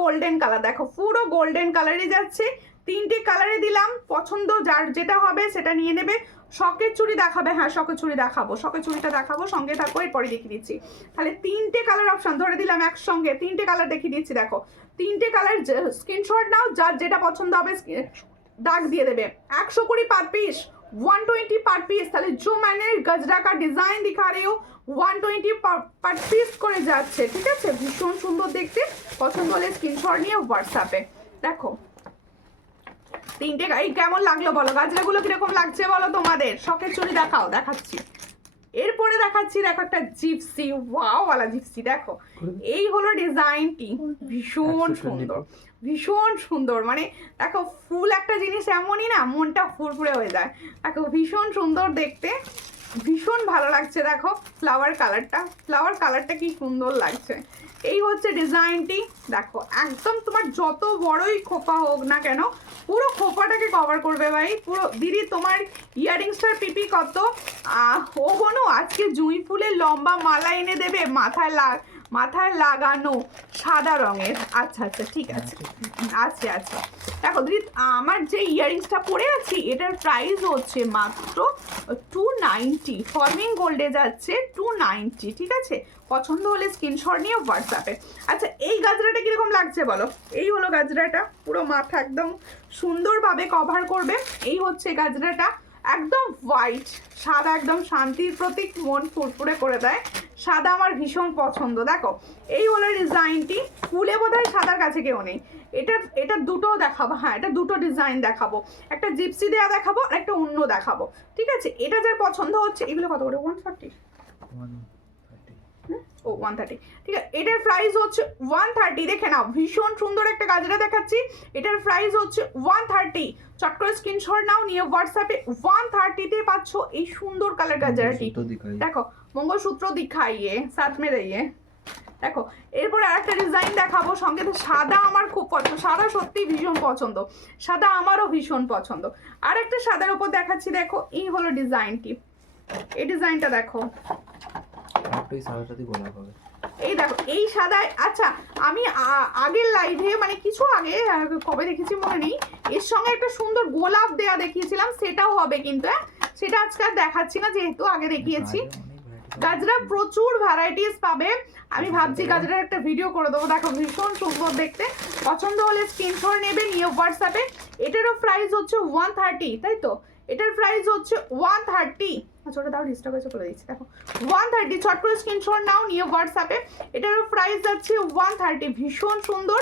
গোল্ডেন কালার। দেখো পুরো গোল্ডেন কালারই যাচ্ছে, 3টে কালারে দিলাম। পছন্দ যার যেটা হবে সেটা নিয়ে নেবে। শখের চুড়ি দেখাবে? হ্যাঁ শখের চুড়ি দেখাবো, শখের চুড়িটা দেখাবো, সঙ্গে থাকো, এরপরে দেখিয়ে দিচ্ছি। তাহলে 3টে কালার অপশন ধরে দিলাম একসঙ্গে, 3টে কালার দেখিয়ে দিচ্ছি। দেখো 3টে কালার, স্ক্রিনশট নাও, যার যেটা পছন্দ হবে দাগ দিয়ে দেবে। 120 पर पीस, 120 पर पीस। তাহলে जो मैंने गजरा का डिजाइन दिखा रही हूँ 120 पर पीस করে যাচ্ছে, ঠিক আছে? ভীষণ সুন্দর দেখতে, পছন্দ হলে স্ক্রিনশট নিয়ে হোয়াটসঅ্যাপে। দেখো 3টে কেমন লাগলো বলো, গাজরাগুলো কিরকম লাগছে বলো তোমাদের। শখের চুড়ি দেখাও, দেখাচ্ছি। এরপরে দেখাচ্ছি, দেখো একটা জিপসি, ওয়াও ওয়ালা জিপসি। দেখো এই হলো ডিজাইনটি, ভীষণ সুন্দর, ভীষণ সুন্দর। মানে দেখো ফুল একটা জিনিস এমনই না, মনটা ফুরফুরে হয়ে যায়। দেখো ভীষণ সুন্দর দেখতে, ভীষণ ভালো লাগছে। দেখো ফ্লাওয়ার কালারটা কি সুন্দর লাগছে। এই হচ্ছে ডিজাইনটি। দেখো একদম তোমার যত বড়ই খোপা হোক না কেন, পুরো খোপাটাকে কভার করবে ভাই পুরো। দিদি তোমার ইয়ারিংসটার পিপি কত? ও বোনো আজকে জুঁই ফুলের লম্বা মালা এনে দেবে, মাথায় লাগানো সাদা রঙের। আচ্ছা আচ্ছা ঠিক আছে, আচ্ছা আচ্ছা। দেখো দিদি, আমার যে ইয়াররিংসটা পরে আছি এটার প্রাইস হচ্ছে মাত্র 290, ফর্মিং গোল্ডে যাচ্ছে 290, ঠিক আছে? পছন্দ হলে স্ক্রিনশট নিয়ে হোয়াটসঅ্যাপে। আচ্ছা এই গাজরাটা কিরকম লাগছে বলো? এই হলো গাজরাটা, পুরো মাথা একদম সুন্দরভাবে কভার করবে। এই হচ্ছে গাজরাটা, একদম হোয়াইট, সাদা, একদম শান্তির প্রতীক, মন ফুরফুরে করে দেয়। সাদা আমার ভীষণ পছন্দ। দেখো এই হলো ডিজাইনটি, ফুলে বোধহয় সাদার কাছে কেউ নেই। এটা দুটো দেখাবো, হ্যাঁ এটা দুটো ডিজাইন দেখাবো, একটা জিপসি দেওয়া দেখাবো আর একটা অন্য দেখাবো, ঠিক আছে? এটা যার পছন্দ হচ্ছে, এগুলো কত করে? 140, 130। ও 130, ঠিক আছে। এটার প্রাইস হচ্ছে 130। দেখে নাও, ভীষণ সুন্দর একটা গাজরা দেখাচ্ছি, এটার প্রাইস হচ্ছে 130। চট করে স্ক্রিনশট নাও, নিয়ে হোয়াটসঅ্যাপে 130-তে পাচ্ছ এই সুন্দর কালার গাজরাটি। দেখো মঙ্গলসূত্র দিখাইয়ে সাথ মে রইয়ে। দেখো এরপরে আরেকটা ডিজাইন দেখাবো, সঙ্গে তো সাদা আমার খুব পছন্দ, সাদা সত্যি ভীষণ পছন্দ, সাদা আমারও ভীষণ পছন্দ। আর একটা সাদার উপর দেখাচ্ছি, দেখো এই হলো ডিজাইনটি, এই ডিজাইনটা দেখো, একটাই সাদাটাতে গোলাপ হবে। এই দেখো এই সাদায়। আচ্ছা আমি আগের লাইভে মানে কিছু আগে কবে দেখেছি মনে নেই, এর সঙ্গে একটা সুন্দর গোলাপ দেয়া দেখিয়েছিলাম, সেটাও হবে কিন্তু, হ্যাঁ সেটা আজকে আর দেখাচ্ছি না যেহেতু আগে দেখিয়েছি। গাজরা প্রচুর ভ্যারাইটিস পাবে, আমি ভাবছি গাজরার একটা ভিডিও করে দেবো। দেখো ভীষণ সুন্দর দেখতে, পছন্দ হলে স্ক্রিনশট নেবে, নিয়ে হোয়াটসঅ্যাপে। এটারও প্রাইস হচ্ছে 130, তাই তো? এটার প্রাইস হচ্ছে 130। আচ্ছা ওটা দাও, ডিস্টার্ব হয়েছে করে দিচ্ছি। দেখো 130, চট করে স্ক্রিনশট নাও, নিয়ে হোয়াটসঅ্যাপে। এটারও প্রাইস যাচ্ছে 130, ভীষণ সুন্দর,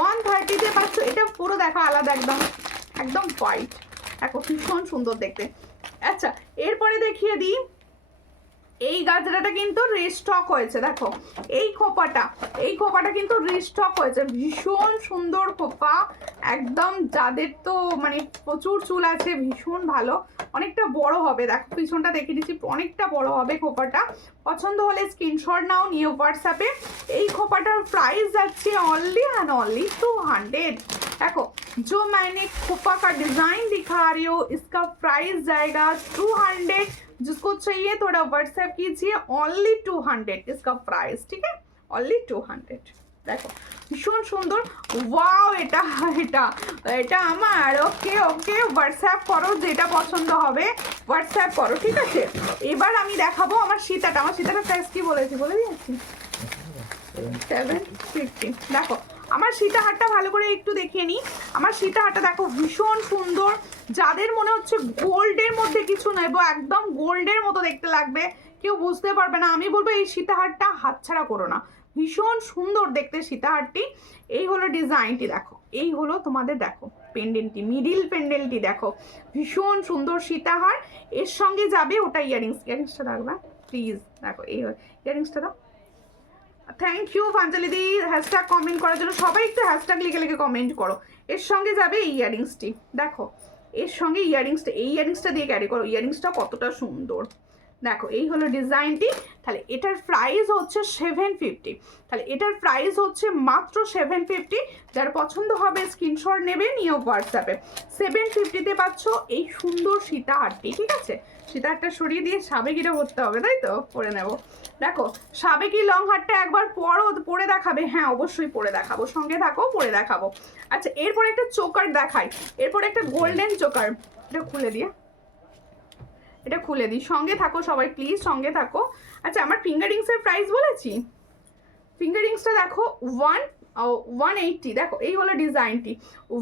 130-তে পাচ্ছ। এটা পুরো দেখো আলাদা, একদম একদম হোয়াইট, দেখো ভীষণ সুন্দর দেখতে। আচ্ছা এরপরে দেখিয়ে দিই, এই গাজরাটা কিন্তু রিস্টক হয়েছে। দেখো এই খোপাটা কিন্তু রিস্টক হয়েছে, ভীষণ সুন্দর খোপা, একদম যাদের তো মানে প্রচুর চুল আছে ভীষণ ভালো, অনেকটা বড় হবে। দেখো পিছনটা দেখে দিচ্ছি, অনেকটা বড় হবে খোপাটা। পছন্দ হলে স্ক্রিনশট নাও, নিয়ে হোয়াটসঅ্যাপে। এই খোপাটার প্রাইস যাচ্ছে অনলি অ্যান্ড অনলি 200। देखो जो मैंने खोपा का डिजाइन दिखा रही हूँ इसका प्राइस जाएगा 200। जिसको चाहिए थोड़ा व्हाट्सएप कीजिए, ओनली 200 इसका प्राइस, ठीक है? ओनली 200। দেখো ভীষণ সুন্দর, ওয়াও, এটা এটা এটা আমার। ওকে ওকে, হোয়াটসঅ্যাপ করো, যেটা পছন্দ হবে হোয়াটসঅ্যাপ করো, ঠিক আছে? এবার আমি দেখাবো আমার সীতাটা। আমার সীতাটা প্রাইস কি বলে দিয়েছি 750। দেখো আমার সীতাহারটা ভালো করে একটু দেখিয়ে নিই। আমার সীতাহারটা দেখো ভীষণ সুন্দর, যাদের মনে হচ্ছে গোল্ডের মধ্যে কিছু নেব, একদম গোল্ডের মতো দেখতে লাগবে, কেউ বুঝতে পারবে না, আমি বলবো এই সীতাহারটা হাতছাড়া করো না, ভীষণ সুন্দর দেখতে সীতাহারটি। এই হলো ডিজাইনটি, দেখো এই হলো তোমাদের, দেখো পেন্ডেন্টটি, মিডিল পেন্ডেন্টটি দেখো, ভীষণ সুন্দর সীতাহার। এর সঙ্গে যাবে ওটা ইয়ারিংসটা দেখবে প্লিজ। দেখো এই ইয়ারিংসটা দাও। থ্যাংক ইউ ফাঞ্জালিদি হ্যাশট্যাগ কমেন্ট করার জন্য, সবাই একটু হ্যাশট্যাগ লিখে লিখে কমেন্ট করো। এর সঙ্গে যাবে এই ইয়ারিংসটি, দেখো এর সঙ্গে ইয়ারিংসটা, এই ইয়ারিংসটা দিয়ে ক্যারি করো, ইয়ারিংসটা কতটা সুন্দর। দেখো এই হলো ডিজাইনটি। তাহলে এটার প্রাইস হচ্ছে 750, তাহলে এটার প্রাইস হচ্ছে মাত্র 750। যার পছন্দ হবে স্ক্রিনশট নেবে, নিয়ে হোয়াটসঅ্যাপে। 750-তে পাচ্ছ এই সুন্দর সীতাহারটি, ঠিক আছে? সীতাহারটা সরিয়ে দিয়ে সাবেকিটা পরতে হবে, তাই তো? পরে নেব। দেখো সাবেকি লং হারটা একবার পরে দেখাবে, হ্যাঁ অবশ্যই পরে দেখাবো, সঙ্গে থাকো, পরে দেখাবো। আচ্ছা এরপরে একটা চোকার দেখাই, এরপরে একটা গোল্ডেন চোকার, এটা খুলে দিয়ে, এটা খুলে দিই, সঙ্গে থাকো সবাই প্লিজ, সঙ্গে থাকো। আচ্ছা আমার ফিঙ্গারিংসের প্রাইস বলেছি, ফিঙ্গারিংসটা দেখো 180। দেখো এই হলো ডিজাইনটি,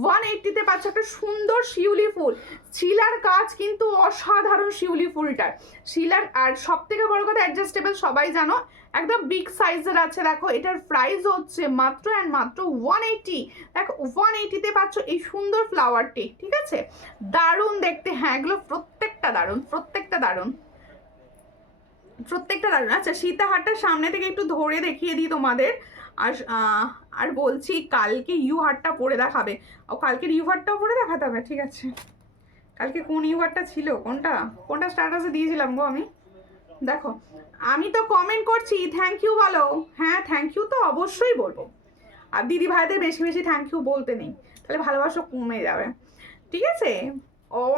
180-তে পাচ্ছ একটা সুন্দর শিউলি ফুল, শিলার কাজ কিন্তু অসাধারণ শিউলি ফুলটার, শিলার। আর সব থেকে বড় কথা অ্যাডজাস্টেবল, সবাই জানো একদম বিগ সাইজের আছে। দেখো এটার প্রাইস হচ্ছে মাত্র অ্যান্ড মাত্র 180। দেখো 180-তে পাচ্ছ এই সুন্দর ফ্লাওয়ারটি, ঠিক আছে? দারুণ দেখতে, হ্যাঁ এগুলো প্রত্যেকটা দারুণ, প্রত্যেকটা দারুণ, প্রত্যেকটা দারুণ। আচ্ছা সীতাহারটা সামনে থেকে একটু ধরে দেখিয়ে দিই তোমাদের। আর বলছি কালকে ইউ হারটা পরে দেখাবে, ও কালকের ইউ হারটাও পরে দেখাতে হবে, ঠিক আছে? কালকে কোন ইউ হারটা ছিল, কোনটা স্ট্যাটাসে দিয়েছিলাম গো আমি? দেখো আমি তো কমেন্ট করছি, থ্যাংক ইউ বলো, হ্যাঁ থ্যাংক ইউ তো অবশ্যই বলবো, আর দিদি ভাইদের বেশি বেশি থ্যাংক ইউ বলতে নেই, তাহলে ভালোবাসা কমে যাবে, ঠিক আছে?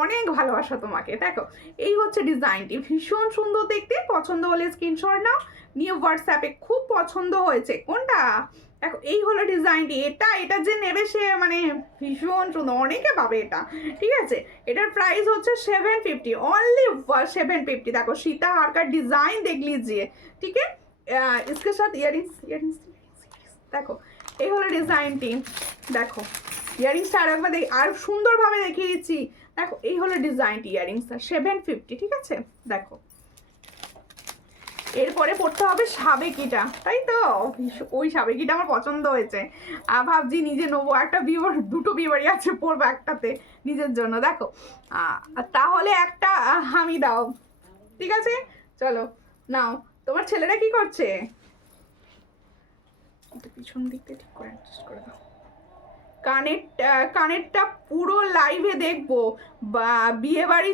অনেক ভালোবাসা তোমাকে। দেখো এই হচ্ছে ডিজাইনটি, ভীষণ সুন্দর দেখতে, পছন্দ হলে স্ক্রিনশট নাও, নিয়ে হোয়াটসঅ্যাপে। খুব পছন্দ হয়েছে কোনটা, দেখো এই হলো ডিজাইনটি। এটা যে নেবে সে মানে ভীষণ সুন্দর, অনেকে পাবে এটা, ঠিক আছে। এটার প্রাইস হচ্ছে 750, অনলি 750। দেখো সীতা हार का डिजाइन देख लीजिए, ठीक है। इसके साथ ইয়ারিংস দেখো এই হলো ডিজাইনটি। দেখো ইয়ারিংসটা আর একবার আর সুন্দরভাবে দেখিয়ে দিচ্ছি। দেখো এই হলো ডিজাইনটি, ইয়ারিংসটা 750, ঠিক আছে। দেখো এরপরে পড়তে হবে সাবেকিটা, তাই তো, ওই সাবেকিটা আমার পছন্দ হয়েছে। ভাবছি নিজে নেবো, একটা বিয়েবার, দুটো বিয়েবাড়ি আছে পরবো একটাতে নিজের জন্য। দেখো তাহলে একটা আমি দাও, ঠিক আছে। চলো নাও, তোমার ছেলেরা কি করছে, পিছন দিকটা ঠিক করে অ্যাডজাস্ট করে দাও। কানেরটা পুরো লাইভে দেখবো, বা বিয়েবাড়ি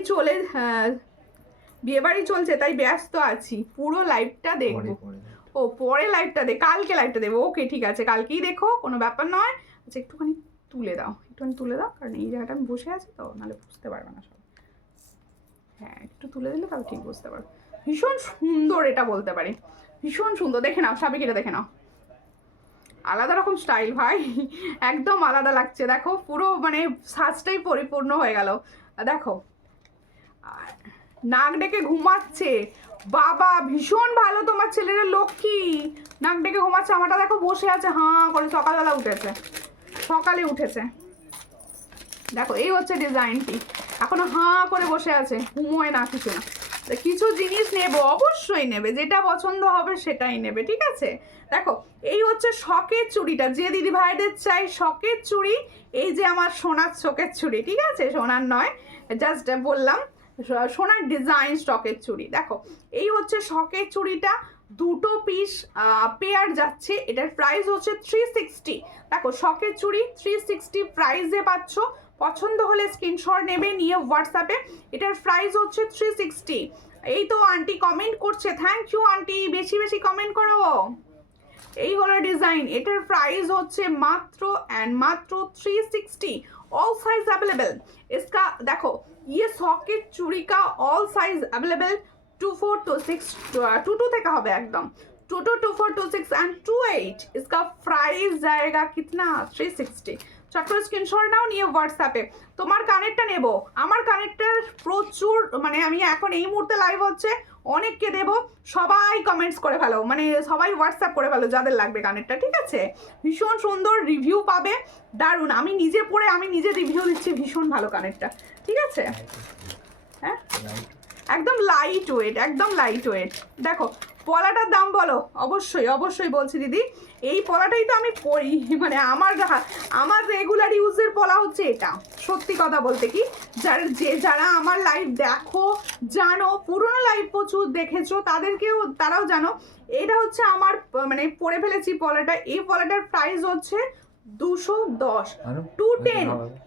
চলছে তাই ব্যস্ত আছি, পুরো লাইভটা দেখবো। ও পরে লাইভটা কালকে লাইভটা দেবো, ওকে ঠিক আছে, কালকেই দেখো, কোনো ব্যাপার নয়। আচ্ছা একটুখানি তুলে দাও, কারণ এই জায়গাটা আমি বসে আছি তো, নাহলে বুঝতে পারবে না সব। হ্যাঁ একটু তুলে দিলে তাও ঠিক বুঝতে পারবে। ভীষণ সুন্দর এটা বলতে পারি, ভীষণ সুন্দর। দেখে নাও সাবেকিটা, দেখে নাও, আলাদা রকম স্টাইল ভাই, একদম আলাদা লাগছে। দেখো পুরো মানে সাজটাই পরিপূর্ণ হয়ে গেল। দেখো নাক ডেকে ঘুমাচ্ছে, বাবা ভীষণ ভালো, তোমার ছেলের লক্ষ্মী, নাক ডেকে ঘুমাচ্ছে। আমারটা দেখো বসে আছে হাঁ করে, সকালে উঠেছে। দেখো এই হচ্ছে ডিজাইনটি, এখনো হাঁ করে বসে আছে, ঘুমোয় না, কিছু না। কিছু জিনিস নেবো, অবশ্যই নেবে, যেটা পছন্দ হবে সেটাই নেবে, ঠিক আছে। দেখো এই হচ্ছে শখের চুড়িটা, যে দিদি ভাইদের চাই শখের চুড়ি, এই যে আমার সোনার শখের চুড়ি, ঠিক আছে, সোনার নয়, জাস্ট বললাম সোনার ডিজাইন স্টকের চুড়ি। দেখো এই হচ্ছে শখের চুড়িটা, দুটো পিস পেয়ার যাচ্ছে, এটার প্রাইস হচ্ছে 360। দেখো শখের চুড়ি 360 প্রাইসে পাচ্ছ, পছন্দ হলে স্ক্রিনশট নেবে, নিয়ে হোয়াটসঅ্যাপে। এটার প্রাইস হচ্ছে 360। এই তো আন্টি কমেন্ট করছে, থ্যাংক ইউ আন্টি, বেশি বেশি কমেন্ট করো। এই হলো ডিজাইন, এটার প্রাইস হচ্ছে মাত্র 360। ऑल साइज अवेलेबल इसका। देखो ये सॉकेट चूड़ी का ऑल साइज अवेलेबल 24 to 6 22 থেকে হবে একদম 22 24 26 एंड 28। इसका प्राइस जाएगा कितना 360। চটপট স্ক্রিনশট নাও, নিয়ে হোয়াটসঅ্যাপে। তোমার কানেরটা নেব, আমার কানেরটার প্রচুর মানে আমি এখন এই মুহূর্তে লাইভ হচ্ছে, অনেককে দেব, সবাই কমেন্টস করে ফেলো, মানে সবাই হোয়াটসঅ্যাপ করে ফেলো যাদের লাগবে কানেরটা, ঠিক আছে। ভীষণ সুন্দর রিভিউ পাবে, দারুণ। আমি নিজে পরে আমি নিজে রিভিউ দিচ্ছি, ভীষণ ভালো কানেরটা, ঠিক আছে। হ্যাঁ একদম লাইট ওয়েট, একদম লাইট ওয়েট। দেখো পলাটার দাম বলো, অবশ্যই বলছি দিদি, এই পলাটাই তো আমি পরি, মানে আমার রেগুলার ইউজের পলা হচ্ছে এটা। সত্যি কথা বলতে কি, যারা আমার লাইভ দেখো জানো, পুরনো লাইভ প্রচুর দেখেছো, তারাও জানো, এটা হচ্ছে আমার মানে পরে ফেলেছি পলাটা। এই পলাটার প্রাইস হচ্ছে 210,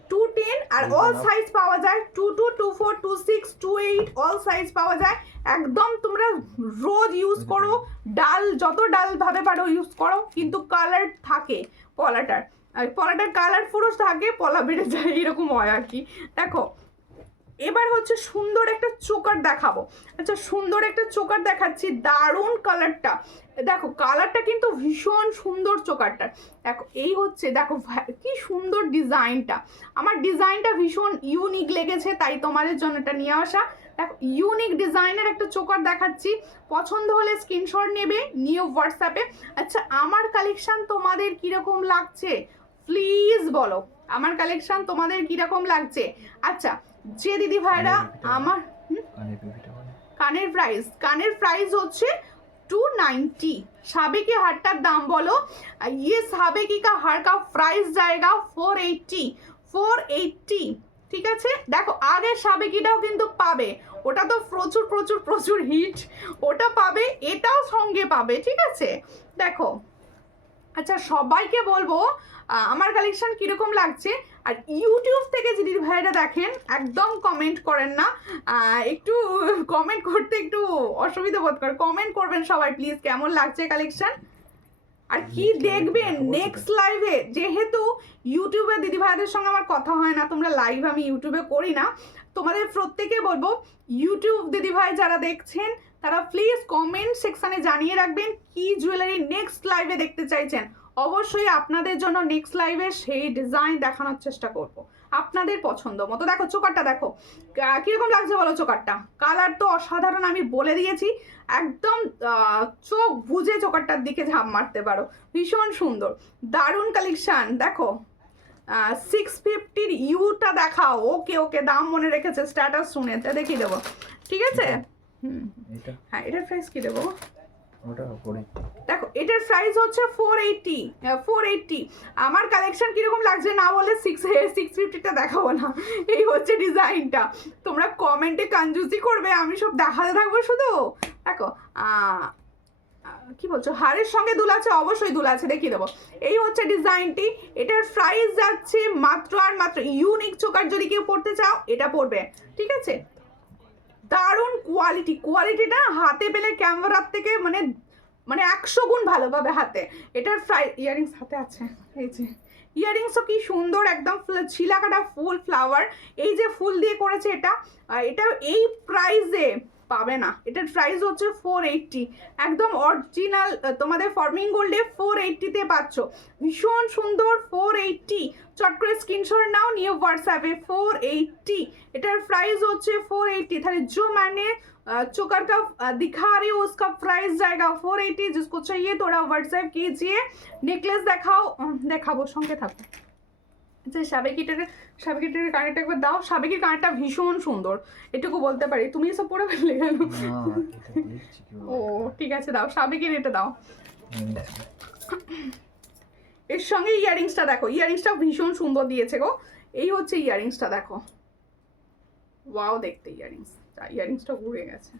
210 আর অল সাইজ পাওয়া যায়, 22 24 26 28 অল সাইজ পাওয়া যায়। একদম তোমরা রোজ ইউজ করো, যত ডাল ভাবে পারো ইউজ করো, কিন্তু কালার থাকে পলাটার, কালারফুল থাকে, পলা বেড়ে যায়, এরকম হয় আর কি। দেখো এবার হচ্ছে সুন্দর একটা চোকার দেখাবো। আচ্ছা সুন্দর একটা চোকার দেখাচ্ছি, দারুণ কালারটা। দেখো কালারটা কিন্তু ভীষণ সুন্দর চোকারটা। দেখো এই হচ্ছে, দেখো কি সুন্দর ডিজাইনটা, আমার ডিজাইনটা ভীষণ ইউনিক লেগেছে, তাই তোমাদের জন্য এটা নিয়ে আসা। দেখো ইউনিক ডিজাইনের একটা চোকার দেখাচ্ছি, পছন্দ হলে স্ক্রিনশট নেবে, নিয়ে হোয়াটসঅ্যাপে। আচ্ছা আমার কালেকশন তোমাদের কিরকম লাগছে প্লিজ বলো, আমার কালেকশন তোমাদের কিরকম লাগছে। আচ্ছা যে দিদি ভাইরা আমার কানের প্রাইস হচ্ছে 290। সাবেকি হারটার দাম বলো, ये সাবেকি का हार का प्राइस जाएगा 480। ঠিক আছে। দেখো আগের সাবেকিটাও কিন্তু পাবে, ওটা তো প্রচুর হিট, ওটা পাবে, এটাও সঙ্গে পাবে, ঠিক আছে। দেখো আচ্ছা সবাইকে বলবো আমার কালেকশন কিরকম লাগছে। আর ইউটিউব থেকে যদি ভাইরা দেখেন একদম কমেন্ট করেন না, একটু কমেন্ট করতে একটু অসুবিধা বোধ করে, কমেন্ট করবেন সবাই প্লিজ কেমন লাগছে কালেকশন, আর কি দেখবেন নেক্সট লাইভে। যেহেতু ইউটিউবে দিদি ভাইদের সঙ্গে আমার কথা হয় না, তোমরা লাইভ আমি ইউটিউবে করি না, তোমাদের প্রত্যেকে বলবো ইউটিউব দিদিভাই যারা দেখছেন তারা প্লিজ কমেন্ট সেকশনে জানিয়ে রাখবেন কি জুয়েলারি নেক্সট লাইভে দেখতে চাইছেন। অবশ্যই আপনাদের জন্য নেক্সট লাইভে সেই ডিজাইন দেখানোর চেষ্টা করব আপনাদের পছন্দ মতো। দেখো চোকারটা দেখো কিরকম লাগছে বলো চোকারটা, কালার তো অসাধারণ, আমি বলে দিয়েছি একদম চোখ বুঝে চোকারটার দিকে ঝাঁপ মারতে পারো, ভীষণ সুন্দর দারুণ কালেকশন। দেখো 650-র ইউটা দেখাও। ওকে ওকে, দাম মনে রেখেছে, স্ট্যাটাস শুনে দেখিয়ে দেবো, ঠিক আছে? এটা হ্যাঁ এটার প্রাইস কি দেবো? ওটা পরে দেখো এটার প্রাইস হচ্ছে 480। আমার কালেকশন কিরকম লাগছে না বলে 650টা দেখাবো না, এই হচ্ছে ডিজাইনটা। তোমরা কমেন্টে কনজুসি করবে, আমি সব দেখাতে থাকবো শুধু। দেখো কি বলছো, হারের সঙ্গে দুল আছে? অবশ্যই দুল আছে, দেখিয়ে দেবো। এই হচ্ছে ডিজাইনটি, এটার প্রাইস যাচ্ছে মাত্র আর মাত্র, ইউনিক চোকার যদি কেউ পড়তে চাও এটা পড়বে, ঠিক আছে? দারুণ কোয়ালিটিটা হাতে পেলে ক্যামেরার থেকে মানে 100 গুণ ভালো পাবে হাতে। এটার ইয়ারিংস হাতে আছে, এই যে ইয়ারিংসও কি সুন্দর, একদম ছিলাকাটা ফুল ফ্লাওয়ার, এই যে ফুল দিয়ে করেছে এটা এই প্রাইসে পাবে না। এটার প্রাইস হচ্ছে 480, একদম অরিজিনাল তোমাদের ফর্মিং গোল্ডে 480-তে পাচ্ছ, ভীষণ সুন্দর 480। চট করে স্ক্রিনশট নাও, নিয়ে হোয়াটসঅ্যাপে 480, এটার প্রাইস হচ্ছে 480। তাহলে जो मैंने चोकर का दिखा रही हूँ उसका प्राइस जाएगा 480। जिसको चाहिए थोड़ा व्हाट्सएप कीजिए। नेकलेस দেখাবো, সঙ্গে থাকো। আচ্ছা সাবেকিটার কানেরটা একবার দাও, সাবেকির কানেরটা ভীষণ সুন্দর, এটুকু বলতে পারি। তুমি এসব পরে ফেললে কেন? ও ঠিক আছে, দাও সাবেকির এটা দাও। এর সঙ্গে ইয়ারিংসটা দেখো, ইয়ারিংসটা ভীষণ সুন্দর দিয়েছে গো। এই হচ্ছে ইয়ারিংসটা দেখো, ওয়াও দেখতে ইয়ারিংসটা ঘুরে গেছে।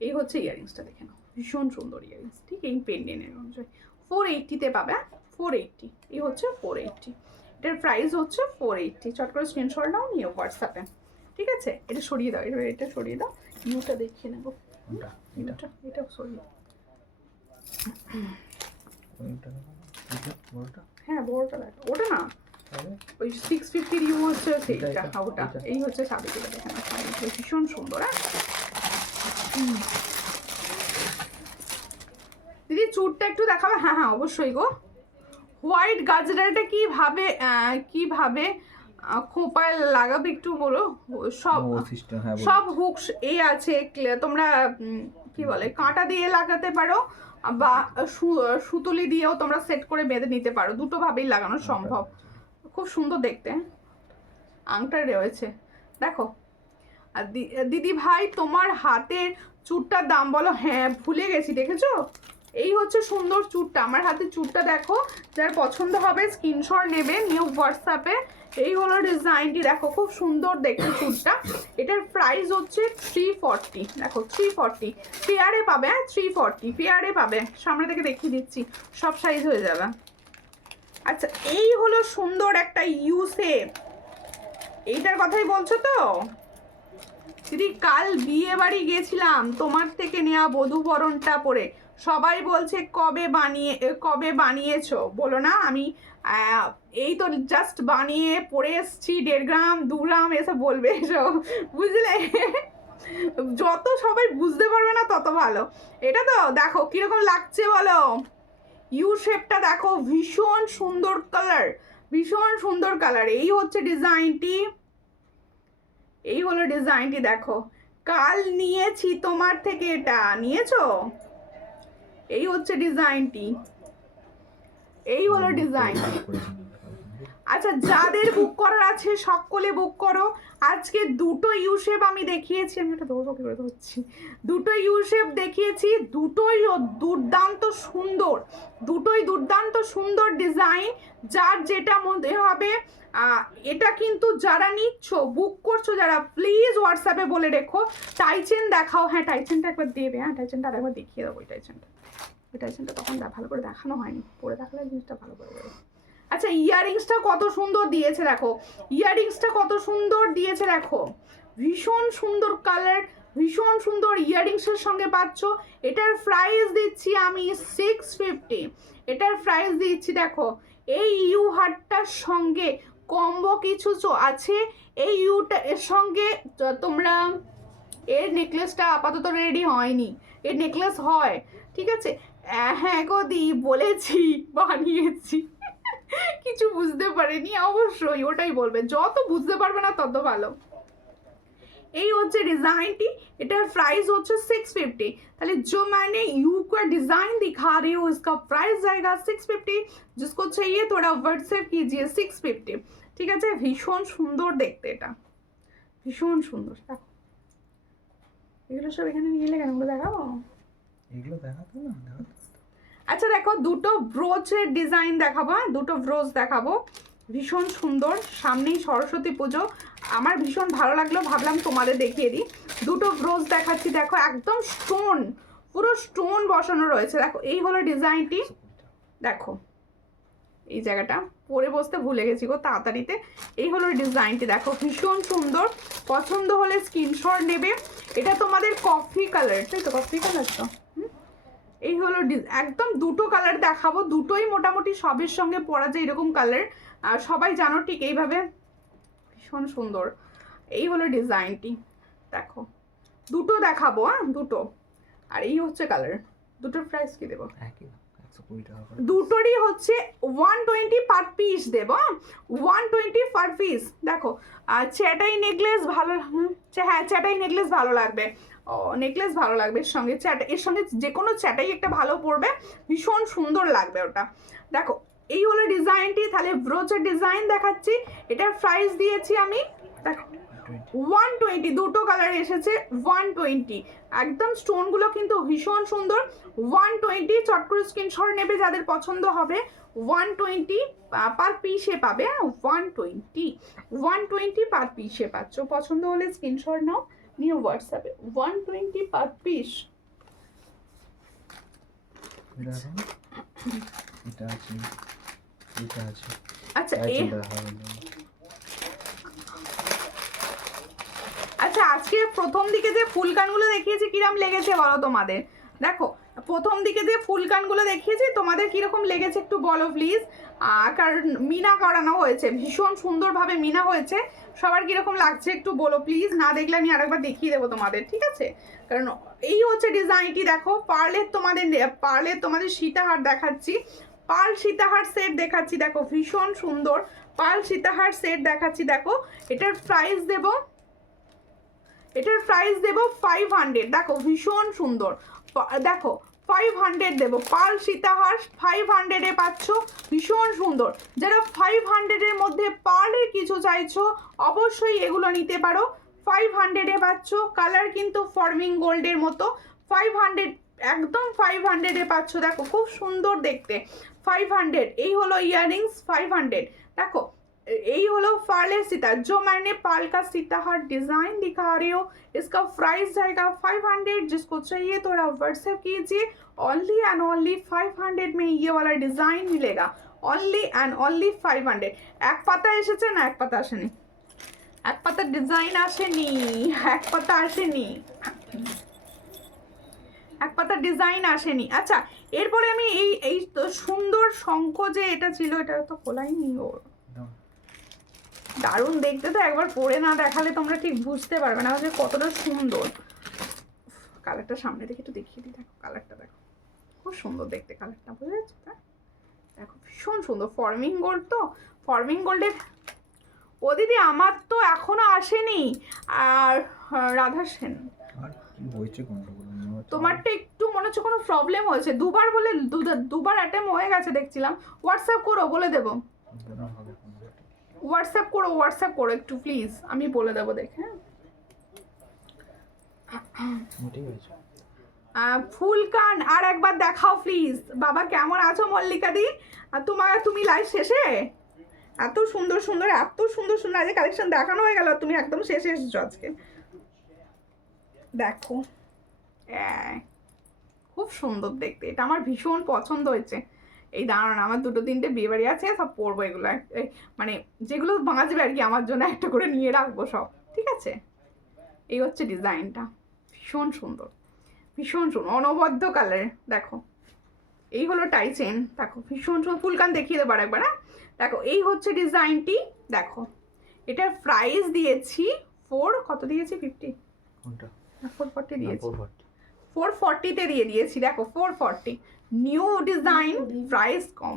এই হচ্ছে ইয়ারিংসটা, দেখে নাও ভীষণ সুন্দর ইয়ারিংস, ঠিক এই পেন্ডেন্টের অনুযায়ী 480-তে পাবে। 480, এই হচ্ছে 480, এটার প্রাইস হচ্ছে 480। চট করে স্ক্রিনশট নাও, নিয়ে হোয়াটসঅ্যাপে, ঠিক আছে? এটা সরিয়ে দাও, এটা সরিয়ে দাও, ইউটা দেখিয়ে নেবো। এটা সরিয়ে দাও, হ্যাঁ বড়টা দেখো, ওটা না ওই 650-র ইউ হচ্ছে সেইটা, ওটা। এই হচ্ছে সাবেকিটা, দেখে না ভীষণ সুন্দর। হ্যাঁ দিদি চুরটা একটু দেখাবে? হ্যাঁ অবশ্যই গো। হোয়াইট গাজরাটা কিভাবে খোপায় লাগাবে একটু বলো। সব হুকস এই আছে, তোমরা কি বলে কাঁটা দিয়ে লাগাতে পারো বা সুতুলি দিয়েও তোমরা সেট করে বেঁধে নিতে পারো, দুটো ভাবেই লাগানো সম্ভব। খুব সুন্দর দেখতে, আংটা রয়েছে দেখো। আর দিদি ভাই তোমার হাতের চুরটার দাম বলো। হ্যাঁ ভুলে গেছি, দেখেছো? এই হচ্ছে সুন্দর চুরটা, আমার হাতে চুরটা দেখো, যার পছন্দ হবে স্ক্রিনশট নেবে, নিউ হোয়াটসঅ্যাপে। এই হলো ডিজাইনটি, দেখো খুব সুন্দর দেখতে চুরটা। এটার প্রাইস হচ্ছে 340, দেখো 340 পেয়ারে পাবে। হ্যাঁ 340 পেয়ারে পাবে, সামনে থেকে দেখিয়ে দিচ্ছি, সব সাইজ হয়ে যাবে। আচ্ছা এই হলো সুন্দর একটা ইউ শেপ, এইটার কথাই বলছো তো দিদি? কাল বিয়ে বাড়ি গেছিলাম, তোমার থেকে নেওয়া বধূবরণটা পরে সবাই বলছে কবে বানিয়েছো বলো না। আমি এই তো জাস্ট বানিয়ে পরে এসছি, 1.5 গ্রাম 2 গ্রাম এসব বলবে এসব, বুঝলে? যত সবাই বুঝতে পারবে না তত ভালো। এটা তো দেখো কিরকম লাগছে বলো, ইউ শেপটা দেখো, ভীষণ সুন্দর কালার। এই হচ্ছে ডিজাইনটি, এই হলো ডিজাইনটি দেখো। কাল নিয়েছি তোমার থেকে, এটা নিয়েছো? এই হচ্ছে ডিজাইনটি, এই হলো ডিজাইন। আচ্ছা যাদের বুক করার আছে সকলে বুক করো। আজকে দুটো ইউ শেপ আমি দেখিয়েছি, আমি এটা ধরবো কি করে ধরছি, দুটো ইউ শেপ দেখিয়েছি, দুটোই দুর্দান্ত সুন্দর ডিজাইন, যার যেটা মধ্যে হবে। এটা কিন্তু যারা নিচ্ছ বুক করছো যারা, প্লিজ হোয়াটসঅ্যাপে বলে রেখো টাইচেন দেখাও। হ্যাঁ টাইচেনটা একবার দেবে, হ্যাঁ টাইচেনটা একবার দেখিয়ে দেবো। ওই টাইচেনটা তখন ভালো করে দেখানো হয়নি, পরে দেখালে জিনিসটা ভালো করে দেবে। আচ্ছা ইয়ারিংসটা কত সুন্দর দিয়েছে দেখো, ভীষণ সুন্দর কালার, ভীষণ সুন্দর ইয়ারিংসের সঙ্গে পাচ্ছ। এটার প্রাইস দিচ্ছি আমি 650, এটার প্রাইস দিচ্ছি দেখো। এই ইউ হারটার সঙ্গে কম্বো কিছু আছে। এই ইউটা এর সঙ্গে তোমরা এর নেকলেসটা আপাতত রেডি হয়নি, এর নেকলেস হয়, ঠিক আছে। হ্যাঁ গো দি বলেছি, বানিয়েছি, কিছু বুঝতে পারেনি অবশ্যই ওটাই বলবে, যত বুঝতে পারবে না তত ভালো। এই হচ্ছে ডিजाइनटी, এটার प्राइस হচ্ছে 650। তাহলে जो मैंने यू का डिजाइन दिखा रही हूँ इसका प्राइस जाएगा 650। जिसको चाहिए थोड़ा व्हाट्सएप कीजिए 650, ঠিক আছে। ভীষণ সুন্দর দেখতে, এটা ভীষণ সুন্দর। দেখো এগুলো সব এখানে নিয়ে এলে কেন, ওগুলো দেখাবো। এগুলো দেখাতো না, দেখাতো। আচ্ছা দেখো দুটো ব্রোচের ডিজাইন দেখাবো, দুটো ব্রোচ দেখাবো, ভীষণ সুন্দর। সামনেই সরস্বতী পুজো, আমার ভীষণ ভালো লাগলো, ভাবলাম তোমাদের দেখিয়ে দিই। দুটো ব্রোচ দেখাচ্ছি, দেখো একদম স্টোন, পুরো স্টোন বসানো রয়েছে। দেখো এই হলো ডিজাইনটি, দেখো এই জায়গাটা পরে বসতে ভুলে গেছি গো তাড়াতাড়িতে। এই হলো ডিজাইনটি, দেখো ভীষণ সুন্দর। পছন্দ হলে স্ক্রিনশট নেবে। এটা তোমাদের কফি কালার, তাই তো? কফি কালার তো। এই হলো একদম দুটো কালার দেখাবো, দুটোই মোটামুটি সবের সঙ্গে পরা যায় এরকম কালার, আর সবাই জানো ঠিক এইভাবে, ভীষণ সুন্দর। এই হলো ডিজাইনটি, দেখো দুটো দেখাবো, দুটো। আর এই হচ্ছে কালার, দুটোর প্রাইস কি দেবো? একই 120 টাকা করে। দুটোরই হচ্ছে 120 পার পিস দেবো, 120 পার পিস। দেখো আর চ্যাটাই নেকলেস ভালো, হ্যাঁ চ্যাটাই নেকলেস ভালো লাগবে, ও নেকলেস ভালো লাগবে এর সঙ্গে, এর সঙ্গে যে কোনো চ্যাটাই একটা ভালো পড়বে, ভীষণ সুন্দর লাগবে ওটা। দেখো এই হলো ডিজাইনটি। তাহলে ব্রোচের ডিজাইন দেখাচ্ছি, এটার প্রাইস দিয়েছি আমি, দেখো 120, দুটো কালার এসেছে 120। একদম স্টোনগুলো কিন্তু ভীষণ সুন্দর। 120 চট করে স্ক্রিনশট নেবে যাদের পছন্দ হবে। 120 পার পিসে পাবে, 120 পার পিসে পাচ্ছ। পছন্দ হলে স্ক্রিনশট নাও, নিয়ে হোয়াটসঅ্যাপে 120 পার পিস। এটা দেখো, এটা আছে, এটা আছে। আচ্ছা এই এই আচ্ছা আজকে প্রথম দিকে যে ফুলকানগুলো দেখিয়েছি কিরম লেগেছে বলো তোমাদের? দেখো প্রথম দিকে যে ফুলকানগুলো দেখিয়েছি তোমাদের কিরকম লেগেছে একটু বলো প্লিজ। কারণ মিনা করানো হয়েছে, ভীষণ সুন্দরভাবে মিনা হয়েছে, সবার কিরকম লাগছে একটু বলো প্লিজ। না দেখলে আমি আরেকবার দেখিয়ে দেবো তোমাদের, ঠিক আছে। কারণ এই হচ্ছে ডিজাইনটি, দেখো পার্লের তোমাদের সীতাহার দেখাচ্ছি, পার্ল সীতাহার সেট দেখাচ্ছি, দেখো ভীষণ সুন্দর পার্ল সীতাহার সেট দেখাচ্ছি। দেখো এটার প্রাইস দেবো, 500। দেখো ভীষণ সুন্দর, দেখো 500 দেবো, পার্ল সীতাহার 500-এ পাচ্ছ, ভীষণ সুন্দর। যারা 500-এর মধ্যে পার্লের কিছু চাইছো অবশ্যই এগুলো নিতে পারো, 500-এ পাচ্ছ। কালার কিন্তু ফর্মিং গোল্ডের মতো, 500 একদম 500-এ পাচ্ছ। দেখো খুব সুন্দর দেখতে, 500। এই হলো ইয়াররিংস 500। দেখো यही हलो पार्ले सीता, जो मैंने पार्ल का सीताहार डिजाइन दिखा रही हूँ इसका प्राइस जाएगा 500। जिसको चाहिए थोड़ा व्हाट्सएप कीजिए, ओनली एंड ओनली 500 में ये वाला डिजाइन मिलेगा, ओनली एंड ओनली 500। एक पाता এসেছে না, এক পাতা আসেনি, এক পাতা ডিজাইন আসেনি, এক পাতা আসেনি, এক পাতা ডিজাইন আসেনি। আচ্ছা এরপরে আমি এই তো সুন্দর শঙ্খ যে এটা ছিল, এটা তো খোলাই নি, ওর দারুণ দেখতে, তো একবার পরে না দেখালে তোমরা ঠিক বুঝতে পারবে না যে কতটা সুন্দর। কালারটা সামনে থেকে একটু দেখিয়ে দিই, দেখো কালারটা দেখো খুব সুন্দর দেখতে, কালারটা বুঝে যাচ্ছে? দেখো ভীষণ সুন্দর, ফর্মিং গোল্ড তো, ফর্মিং গোল্ডের। ও দিদি আমার তো এখনো আসেনি। আর রাধা সেন তোমারটা একটু মনে হচ্ছে কোনো প্রবলেম হয়েছে, দুবার বলে দুবার অ্যাটেম্প হয়ে গেছে দেখছিলাম। হোয়াটসঅ্যাপ করো, বলে দেবো, হোয়াটসঅ্যাপ করো একটু প্লিজ, আমি বলে দেবো দেখে। ফুলকান আর একবার দেখাও প্লিজ। বাবা কেমন আছো মল্লিকা দি? তুমি লাইভ শেষে এত সুন্দর সুন্দর আজকে কালেকশন দেখানো হয়ে গেল, তুমি একদম শেষে এসেছো আজকে। দেখো খুব সুন্দর দেখতে, এটা আমার ভীষণ পছন্দ হয়েছে। এই দাঁড়ান, আমার দুটো তিনটে বিয়ে বাড়ি আছে, সব পরবো এগুলো, মানে যেগুলো বাঁচবে আর কি, আমার জন্য একটা করে নিয়ে রাখবো সব, ঠিক আছে। এই হচ্ছে ডিজাইনটা, ভীষণ সুন্দর, ভীষণ সুন্দর, অনবদ্য কালার। দেখো এই হলো টাই চেন, দেখো ভীষণ সুন্দর। ফুলকান দেখিয়ে দেবো একবার, হ্যাঁ দেখো এই হচ্ছে ডিজাইনটি। দেখো এটার প্রাইস দিয়েছি কত দিয়েছি 50 কোনটা? 440 দিয়েছি, 440 440-তে দিয়ে দিয়েছি। দেখো 440 নিউ ডিজাইন, প্রাইস কম।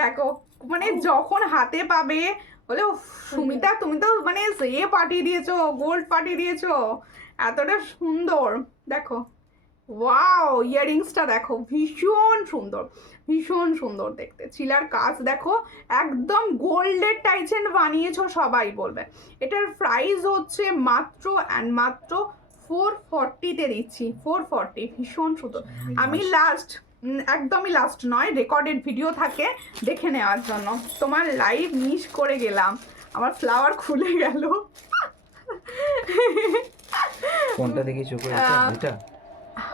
দেখো মানে যখন হাতে পাবে বলে উফ, সুমিতা তুমি তো মানে পাঠিয়ে দিয়েছো, গোল্ড পাঠিয়ে দিয়েছো, এতটা সুন্দর। দেখো ওয়াও, ইয়াররিংসটা দেখো ভীষণ সুন্দর, ভীষণ সুন্দর দেখতে। চিলার কাজ দেখো একদম গোল্ডের টাইচেন বানিয়েছো সবাই বলবে। এটার প্রাইস হচ্ছে মাত্র অ্যান্ড মাত্র 440-তে দিচ্ছি, 440। ভীষণ সুন্দর। আমি লাস্ট, একদমই লাস্ট নয়, রেকর্ডেড ভিডিও থাকে দেখে নেওয়ার জন্য। তোমার লাইভ মিস করে গেলাম, আমার ফ্লাওয়ার খুলে গেল। কোনটা দেখি চোখে? এটা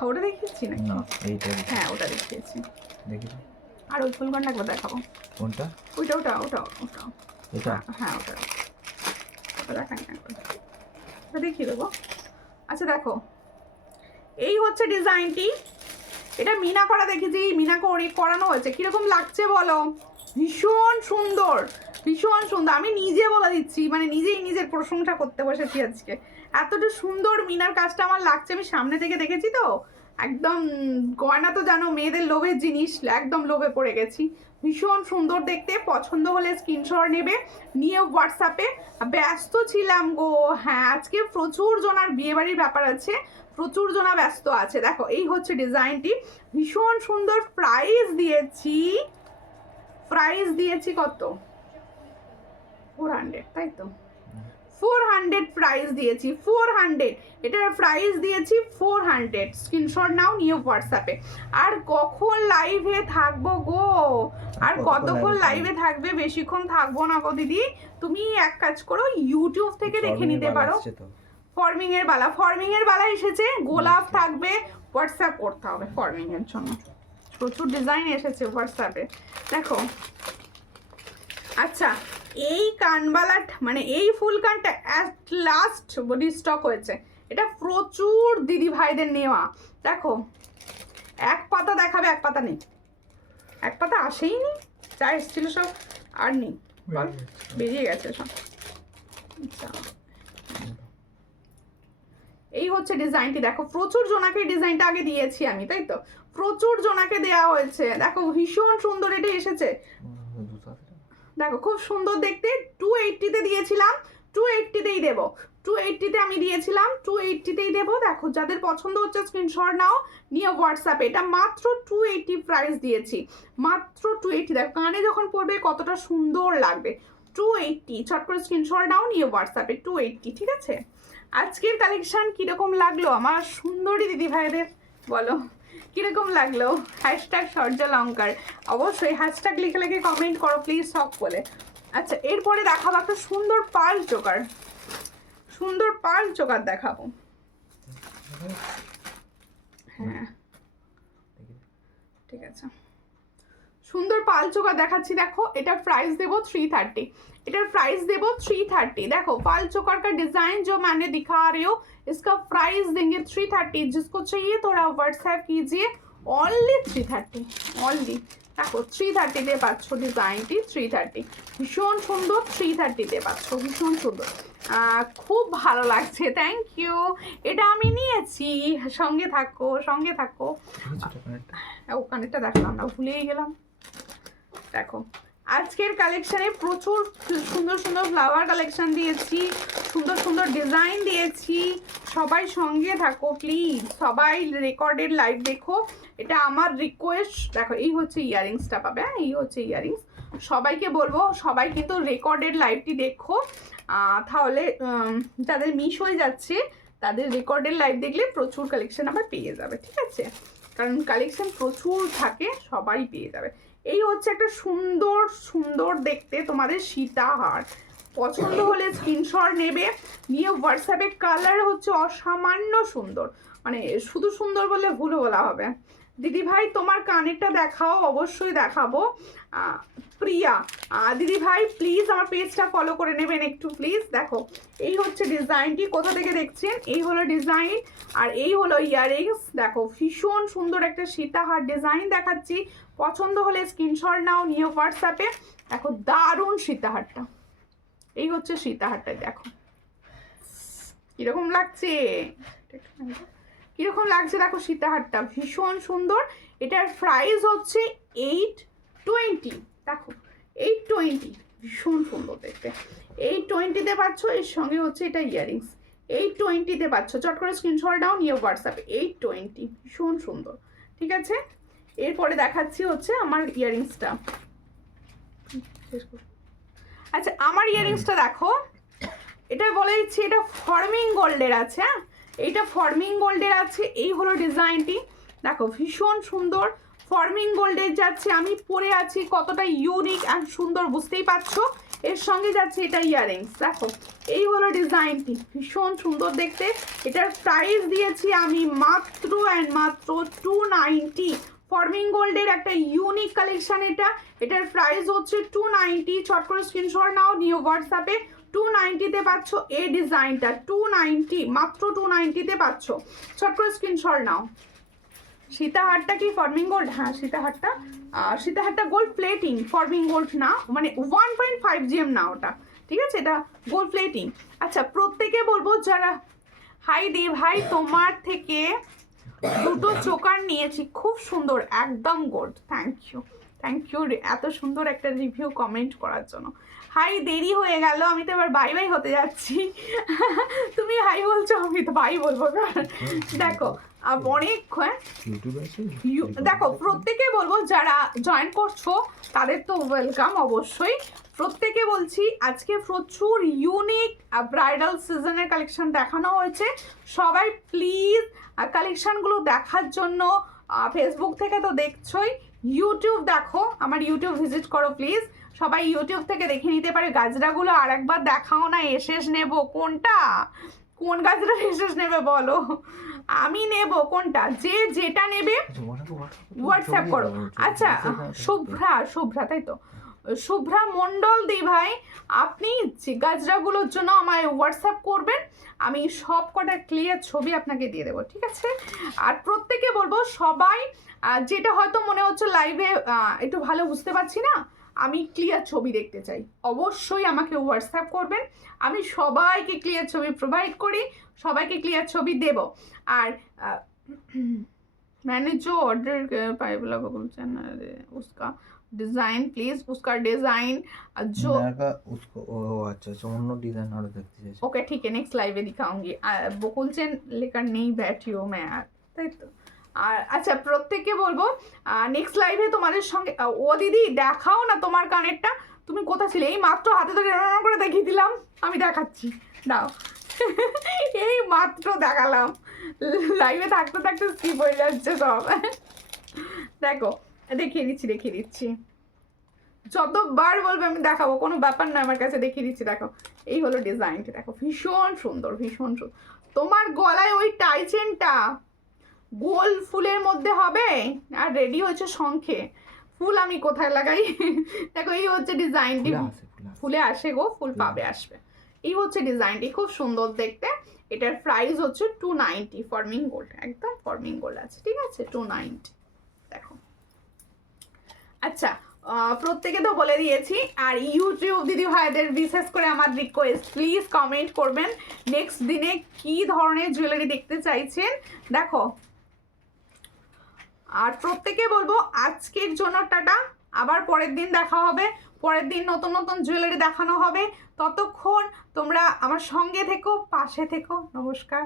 ওটা দেখিয়েছি নাকি? না এইটা হ্যাঁ ওটা দেখিয়েছি। দেখি আর ওই ফুলকন্ড একবার দেখাবো। কোনটা? ওইটা ওটা ওটা ওটা এটা হ্যাঁ ওটা ওটা দেখানি একবার, ওটা দেখিয়ে দেবো। আচ্ছা দেখো এই হচ্ছে ডিজাইনটি। এটা মিনা করা দেখেছি, মিনা করানো হয়েছে। কিরকম লাগছে বলো? ভীষণ সুন্দর, ভীষণ সুন্দর। আমি নিজে বলে দিচ্ছি, মানে নিজেই নিজের প্রশংসা করতে বসেছি আজকে। এতটা সুন্দর মিনার কাজটা আমার লাগছে। আমি সামনে থেকে দেখেছি তো, একদম গয়না তো জানো মেয়েদের লোভের জিনিস, একদম লোভে পড়ে গেছি। ভীষণ সুন্দর দেখতে। পছন্দ হলে স্ক্রিনশট নেবে, নিয়ে হোয়াটসঅ্যাপে। ব্যস্ত ছিলাম গো, হ্যাঁ আজকে প্রচুর জনার বিয়েবাড়ির ব্যাপার আছে, প্রচুর জনা ব্যস্ত আছে। দেখো এই হচ্ছে ডিজাইনটি, ভীষণ সুন্দর। প্রাইস দিয়েছি কত? 400, তাই তো? 400 প্রাইস দিয়েছি, 400। এটার প্রাইস দিয়েছি 400। স্ক্রিনশট নাও, নিয়ে হোয়াটসঅ্যাপে। আর কখন লাইভে থাকবো গো? আর কতক্ষণ লাইভে থাকবে? বেশিক্ষণ থাকবো না গো দিদি। তুমি এক কাজ করো, ইউটিউব থেকে দেখে নিতে পারো। ফর্মিং এর বালা এসেছে, গোলাপ থাকবে। হোয়াটসঅ্যাপ করতে হবে ফর্মিং এর জন্য, প্রচুর ডিজাইন এসেছে হোয়াটসঅ্যাপে। দেখো আচ্ছা এই কানবালা, মানে এই ফুল কানটা অ্যাট লাস্ট বডি স্টক হয়েছে। এটা প্রচুর দিদি ভাইদের নেওয়া। দেখো এক পাতা দেখাবে, এক পাতা নেই, এক পাতা আসেই নি, যা এসেছিল সব আর নেই, বেরিয়ে গেছে সব। আচ্ছা এই হচ্ছে ডিজাইনটি। দেখো প্রচুর জনাকে ডিজাইনটা আগে দিয়েছি আমি, তাই তো? প্রচুর জনাকে দেওয়া হয়েছে। দেখো ভীষণ সুন্দর এটা এসেছে। দেখো খুব সুন্দর দেখতে। 280-তে দিয়েছিলাম, 280-তেই দেবো। 280-তে আমি দিয়েছিলাম, 280-তেই দেবো। দেখো যাদের পছন্দ হচ্ছে স্ক্রিনশট নাও, নিয়ে হোয়াটসঅ্যাপে। এটা মাত্র 280 প্রাইস দিয়েছি, মাত্র 280। দেখো কানে যখন পড়বে কতটা সুন্দর লাগবে। 280, চট করে স্ক্রিনশট নাও, নিয়ে হোয়াটসঅ্যাপে। 280, ঠিক আছে? আজকের কালেকশন কিরকম লাগলো আমার সুন্দরী দিদি ভাইদের বলো, কিরকম লাগলো? হ্যাশট্যাগ সর্যালঙ্কার, অবশ্যই হ্যাশট্যাগ লিখে লিখে কমেন্ট করো প্লিজ সব বলে। আচ্ছা এরপরে দেখাবো একটা সুন্দর পার্ল চোকার, সুন্দর পার্ল চোকার দেখাবো। হ্যাঁ ঠিক আছে, সুন্দর পাল চোকা দেখাচ্ছি। দেখো এটার প্রাইস দেবো 330। এটার প্রাইস देबो 330। देखो पाल चोकर का डिजाइन जो मैंने दिखा रही हूँ, इसका प्राइस देंगे 330। जिसको चाहिए थोड़ा व्हाट्सएप कीजिए। Only 330, only. দেখো 330-তে পাচ্ছ ডিজাইনটি, 330। ভীষণ সুন্দর, 330-তে পাচ্ছ, ভীষণ সুন্দর। খুব ভালো লাগছে, থ্যাংক ইউ। এটা আমি নিয়েছি, সঙ্গে থাকো, সঙ্গে থাকো। ওখানেরটা দেখলাম না, ভুলেই গেলাম। দেখো আজকের কালেকশানে প্রচুর সুন্দর সুন্দর ফ্লাওয়ার কালেকশন দিয়েছি, সুন্দর সুন্দর ডিজাইন দিয়েছি। সবাই সঙ্গে থাকো প্লিজ, সবাই রেকর্ডেড লাইভ দেখো, এটা আমার রিকোয়েস্ট। দেখো এই হচ্ছে ইয়াররিংসটা পাবে, হ্যাঁ এই হচ্ছে ইয়াররিংস। সবাইকে বলবো সবাই কিন্তু রেকর্ডেড লাইভটি দেখো, তাহলে যাদের মিস হয়ে যাচ্ছে তাদের রেকর্ডেড লাইভ দেখলে প্রচুর কালেকশন আবার পেয়ে যাবে, ঠিক আছে? কারণ কালেকশন প্রচুর থাকে, সবাই পেয়ে যাবে। এই হচ্ছে একটা সুন্দর সুন্দর দেখতে তোমাদের সীতাহার। পছন্দ হলে স্ক্রিনশট নেবে, নিয়ে হোয়াটসঅ্যাপে। কালার হচ্ছে অসামান্য সুন্দর, মানে শুধু সুন্দর বললে ভুল বলা হবে। দিদি ভাই তোমার কানেরটা দেখাও, অবশ্যই দেখাবো। প্রিয়া দিদি ভাই প্লিজ আমার পেজটা ফলো করে নেবেন একটু প্লিজ। দেখো এই হচ্ছে ডিজাইনটি, কোথা থেকে দেখছেন? এই হলো ডিজাইন, আর এই হলো ইয়াররিংস। দেখো ভীষণ সুন্দর একটা সীতাহার ডিজাইন দেখাচ্ছি। পছন্দ হলে স্ক্রিনশট নাও, নিয়ে হোয়াটসঅ্যাপে। দেখো দারুণ সীতাহারটা, এই হচ্ছে সীতাহারটা, দেখো কিরকম লাগছে, কিরকম লাগছে দেখো সীতাহারটা, ভীষণ সুন্দর। এটার প্রাইস হচ্ছে 820, দেখো 820, ভীষণ সুন্দর দেখতে। 820-তে পাচ্ছ, এর সঙ্গে হচ্ছে এটা ইয়ারিংস। 820-তে পাচ্ছ, চট করে স্ক্রিনশট নাও, নিয়ে হোয়াটসঅ্যাপে। 820, ভীষণ সুন্দর। ঠিক আছে, এরপরে দেখাচ্ছি হচ্ছে আমার ইয়ারিংসটা। আচ্ছা, আমার ইয়ারিংসটা দেখো, এটা বলে দিচ্ছি, এটা ফর্মিং গোল্ডের আছে। হ্যাঁ, এইটা ফর্মিং গোল্ডের আছে। এই হলো ডিজাইনটি, দেখো ভীষণ সুন্দর ফর্মিং গোল্ডের যাচ্ছে। আমি পরে আছি, কতটা ইউনিক অ্যান্ড সুন্দর বুঝতেই পারছো। এর সঙ্গে যাচ্ছে এটা ইয়ারিংস, দেখো এই হলো ডিজাইনটি, ভীষণ সুন্দর দেখতে। এটার প্রাইস দিয়েছি আমি মাত্র অ্যান্ড মাত্র 290। ফর্মিং গোল্ডের একটা ইউনিক কালেকশন এটা। এটার প্রাইস হচ্ছে 290। চট করে স্ক্রিনশট নাও, নিও হোয়াটসঅ্যাপে। 290-তে পাচ্ছ এই ডিজাইনটা, 290, মাত্র 290-তে পাচ্ছ। চট করে স্ক্রিনশট নাও। সীতাহারটা কি ফর্মিং গোল্ড? হ্যাঁ, সীতাহারটা গোল্ড প্লেটিং, ফর্মিং গোল্ড না, মানে 1.5 GM না ওটা। ঠিক আছে, এটা গোল্ড প্লেটিং। আচ্ছা, প্রত্যেকে বলবো যারা, হাই দি ভাই, তোমার থেকে দুটো চোকার নিয়েছি, খুব সুন্দর, একদম গোল্ড। থ্যাংক ইউ এত সুন্দর একটা রিভিউ কমেন্ট করার জন্য। হাই, দেরি হয়ে গেল, আমি তো এবার বাই বাই হতে যাচ্ছি। তুমি হাই বলছো, আমি তো বাই বলবো। দেখো অনেক, দেখো প্রত্যেকে বলবো যারা জয়েন করছো তাদের তো ওয়েলকাম অবশ্যই। প্রত্যেকে বলছি আজকে প্রচুর ইউনিক ব্রাইডাল সিজনের কালেকশন দেখানো হয়েছে। সবাই প্লিজ কালেকশনগুলো দেখার জন্য ফেসবুক থেকে তো দেখছোই, ইউটিউব দেখো, আমার ইউটিউব ভিজিট করো প্লিজ। সবাই ইউটিউব থেকে দেখে নিতে পারে। গাজরাগুলো আর একবার দেখাও না, এসেস নেবো কোনটা, কোন গাজরা এসেস নেবে বলো, আমি নেব কোনটা, যে যেটা নেবে হোয়াটসঅ্যাপ করো। আচ্ছা, শুভ্রা তাই তো, শুভ্রা মণ্ডল দি ভাই, আপনি যে গাজরাগুলোর জন্য আমায় হোয়াটসঅ্যাপ করবেন, আমি সব কটা ক্লিয়ার ছবি আপনাকে দিয়ে দেবো। ঠিক আছে, আর প্রত্যেকে বলবো সবাই যেটা হয়তো মনে হচ্ছে লাইভে একটু ভালো বুঝতে পারছি না, আমি ক্লিয়ার ছবি দেখতে চাই, অবশ্যই আমাকে হোয়াটসঅ্যাপ করবেন। আমি সবাইকে ক্লিয়ার ছবি প্রোভাইড করি, সবাইকে ক্লিয়ার ছবি দেব। আর मैंने जो ऑर्डर पाइबला बगुलचन उसका डिज़ाइन प्लीज, उसका डिज़ाइन जो उसको अच्छा অন্য ডিজাইন আরো দেখতে চাইছি। ओके ठीक है, नेक्स्ट लाइव में दिखाऊंगी। বকুলচেন लेकर नहीं बैठी हो मैं, তাই তো। আর আচ্ছা, প্রত্যেককে বলবো নেক্সট লাইভে তোমাদের সঙ্গে, ও দিদি দেখাও না তোমার কানেরটা, তুমি কোথায় ছিলে? এই মাত্র হাতে ধরে রান্না করে দেখিয়ে দিলাম, আমি দেখাচ্ছি, দাও। এই মাত্র দেখালাম, লাইভে থাকতে থাকতে স্কিপ হয়ে যাচ্ছে সব। দেখো দেখিয়ে দিচ্ছি, যতবার বলবে আমি দেখাবো, কোনো ব্যাপার না, আমার কাছে দেখিয়ে দিচ্ছি। দেখো এই হলো ডিজাইনটা, দেখো ভীষণ সুন্দর। তোমার গলায় ওই টাই চেনটা গোল ফুলের মধ্যে হবে, আর রেডি হচ্ছে শঙ্খে। ফুল আমি কোথায় লাগাই? দেখো এই হচ্ছে ডিজাইনটি, ফুলে আসে গো, ফুল পাবে, আসবে। এই হচ্ছে ডিজাইনটি, খুব সুন্দর দেখতে। এটার প্রাইস হচ্ছে 290, ফর্মিং গোল্ড, একদম ফর্মিং গোল্ড আছে। ঠিক আছে, 290, দেখো। আচ্ছা, প্রত্যেকে তো বলে দিয়েছি। আর ইউটিউব দিদি ভাইদের বিশেষ করে আমার রিকোয়েস্ট, প্লিজ কমেন্ট করবেন নেক্সট দিনে কি ধরনের জুয়েলারি দেখতে চাইছেন। দেখো, আর প্রত্যেকে বলবো আজকের জন্য টাটা, আবার পরের দিন দেখা হবে, পরের দিন নতুন নতুন জুয়েলারি দেখানো হবে। ততক্ষণ তোমরা আমার সঙ্গে থেকো, পাশে থেকো। নমস্কার।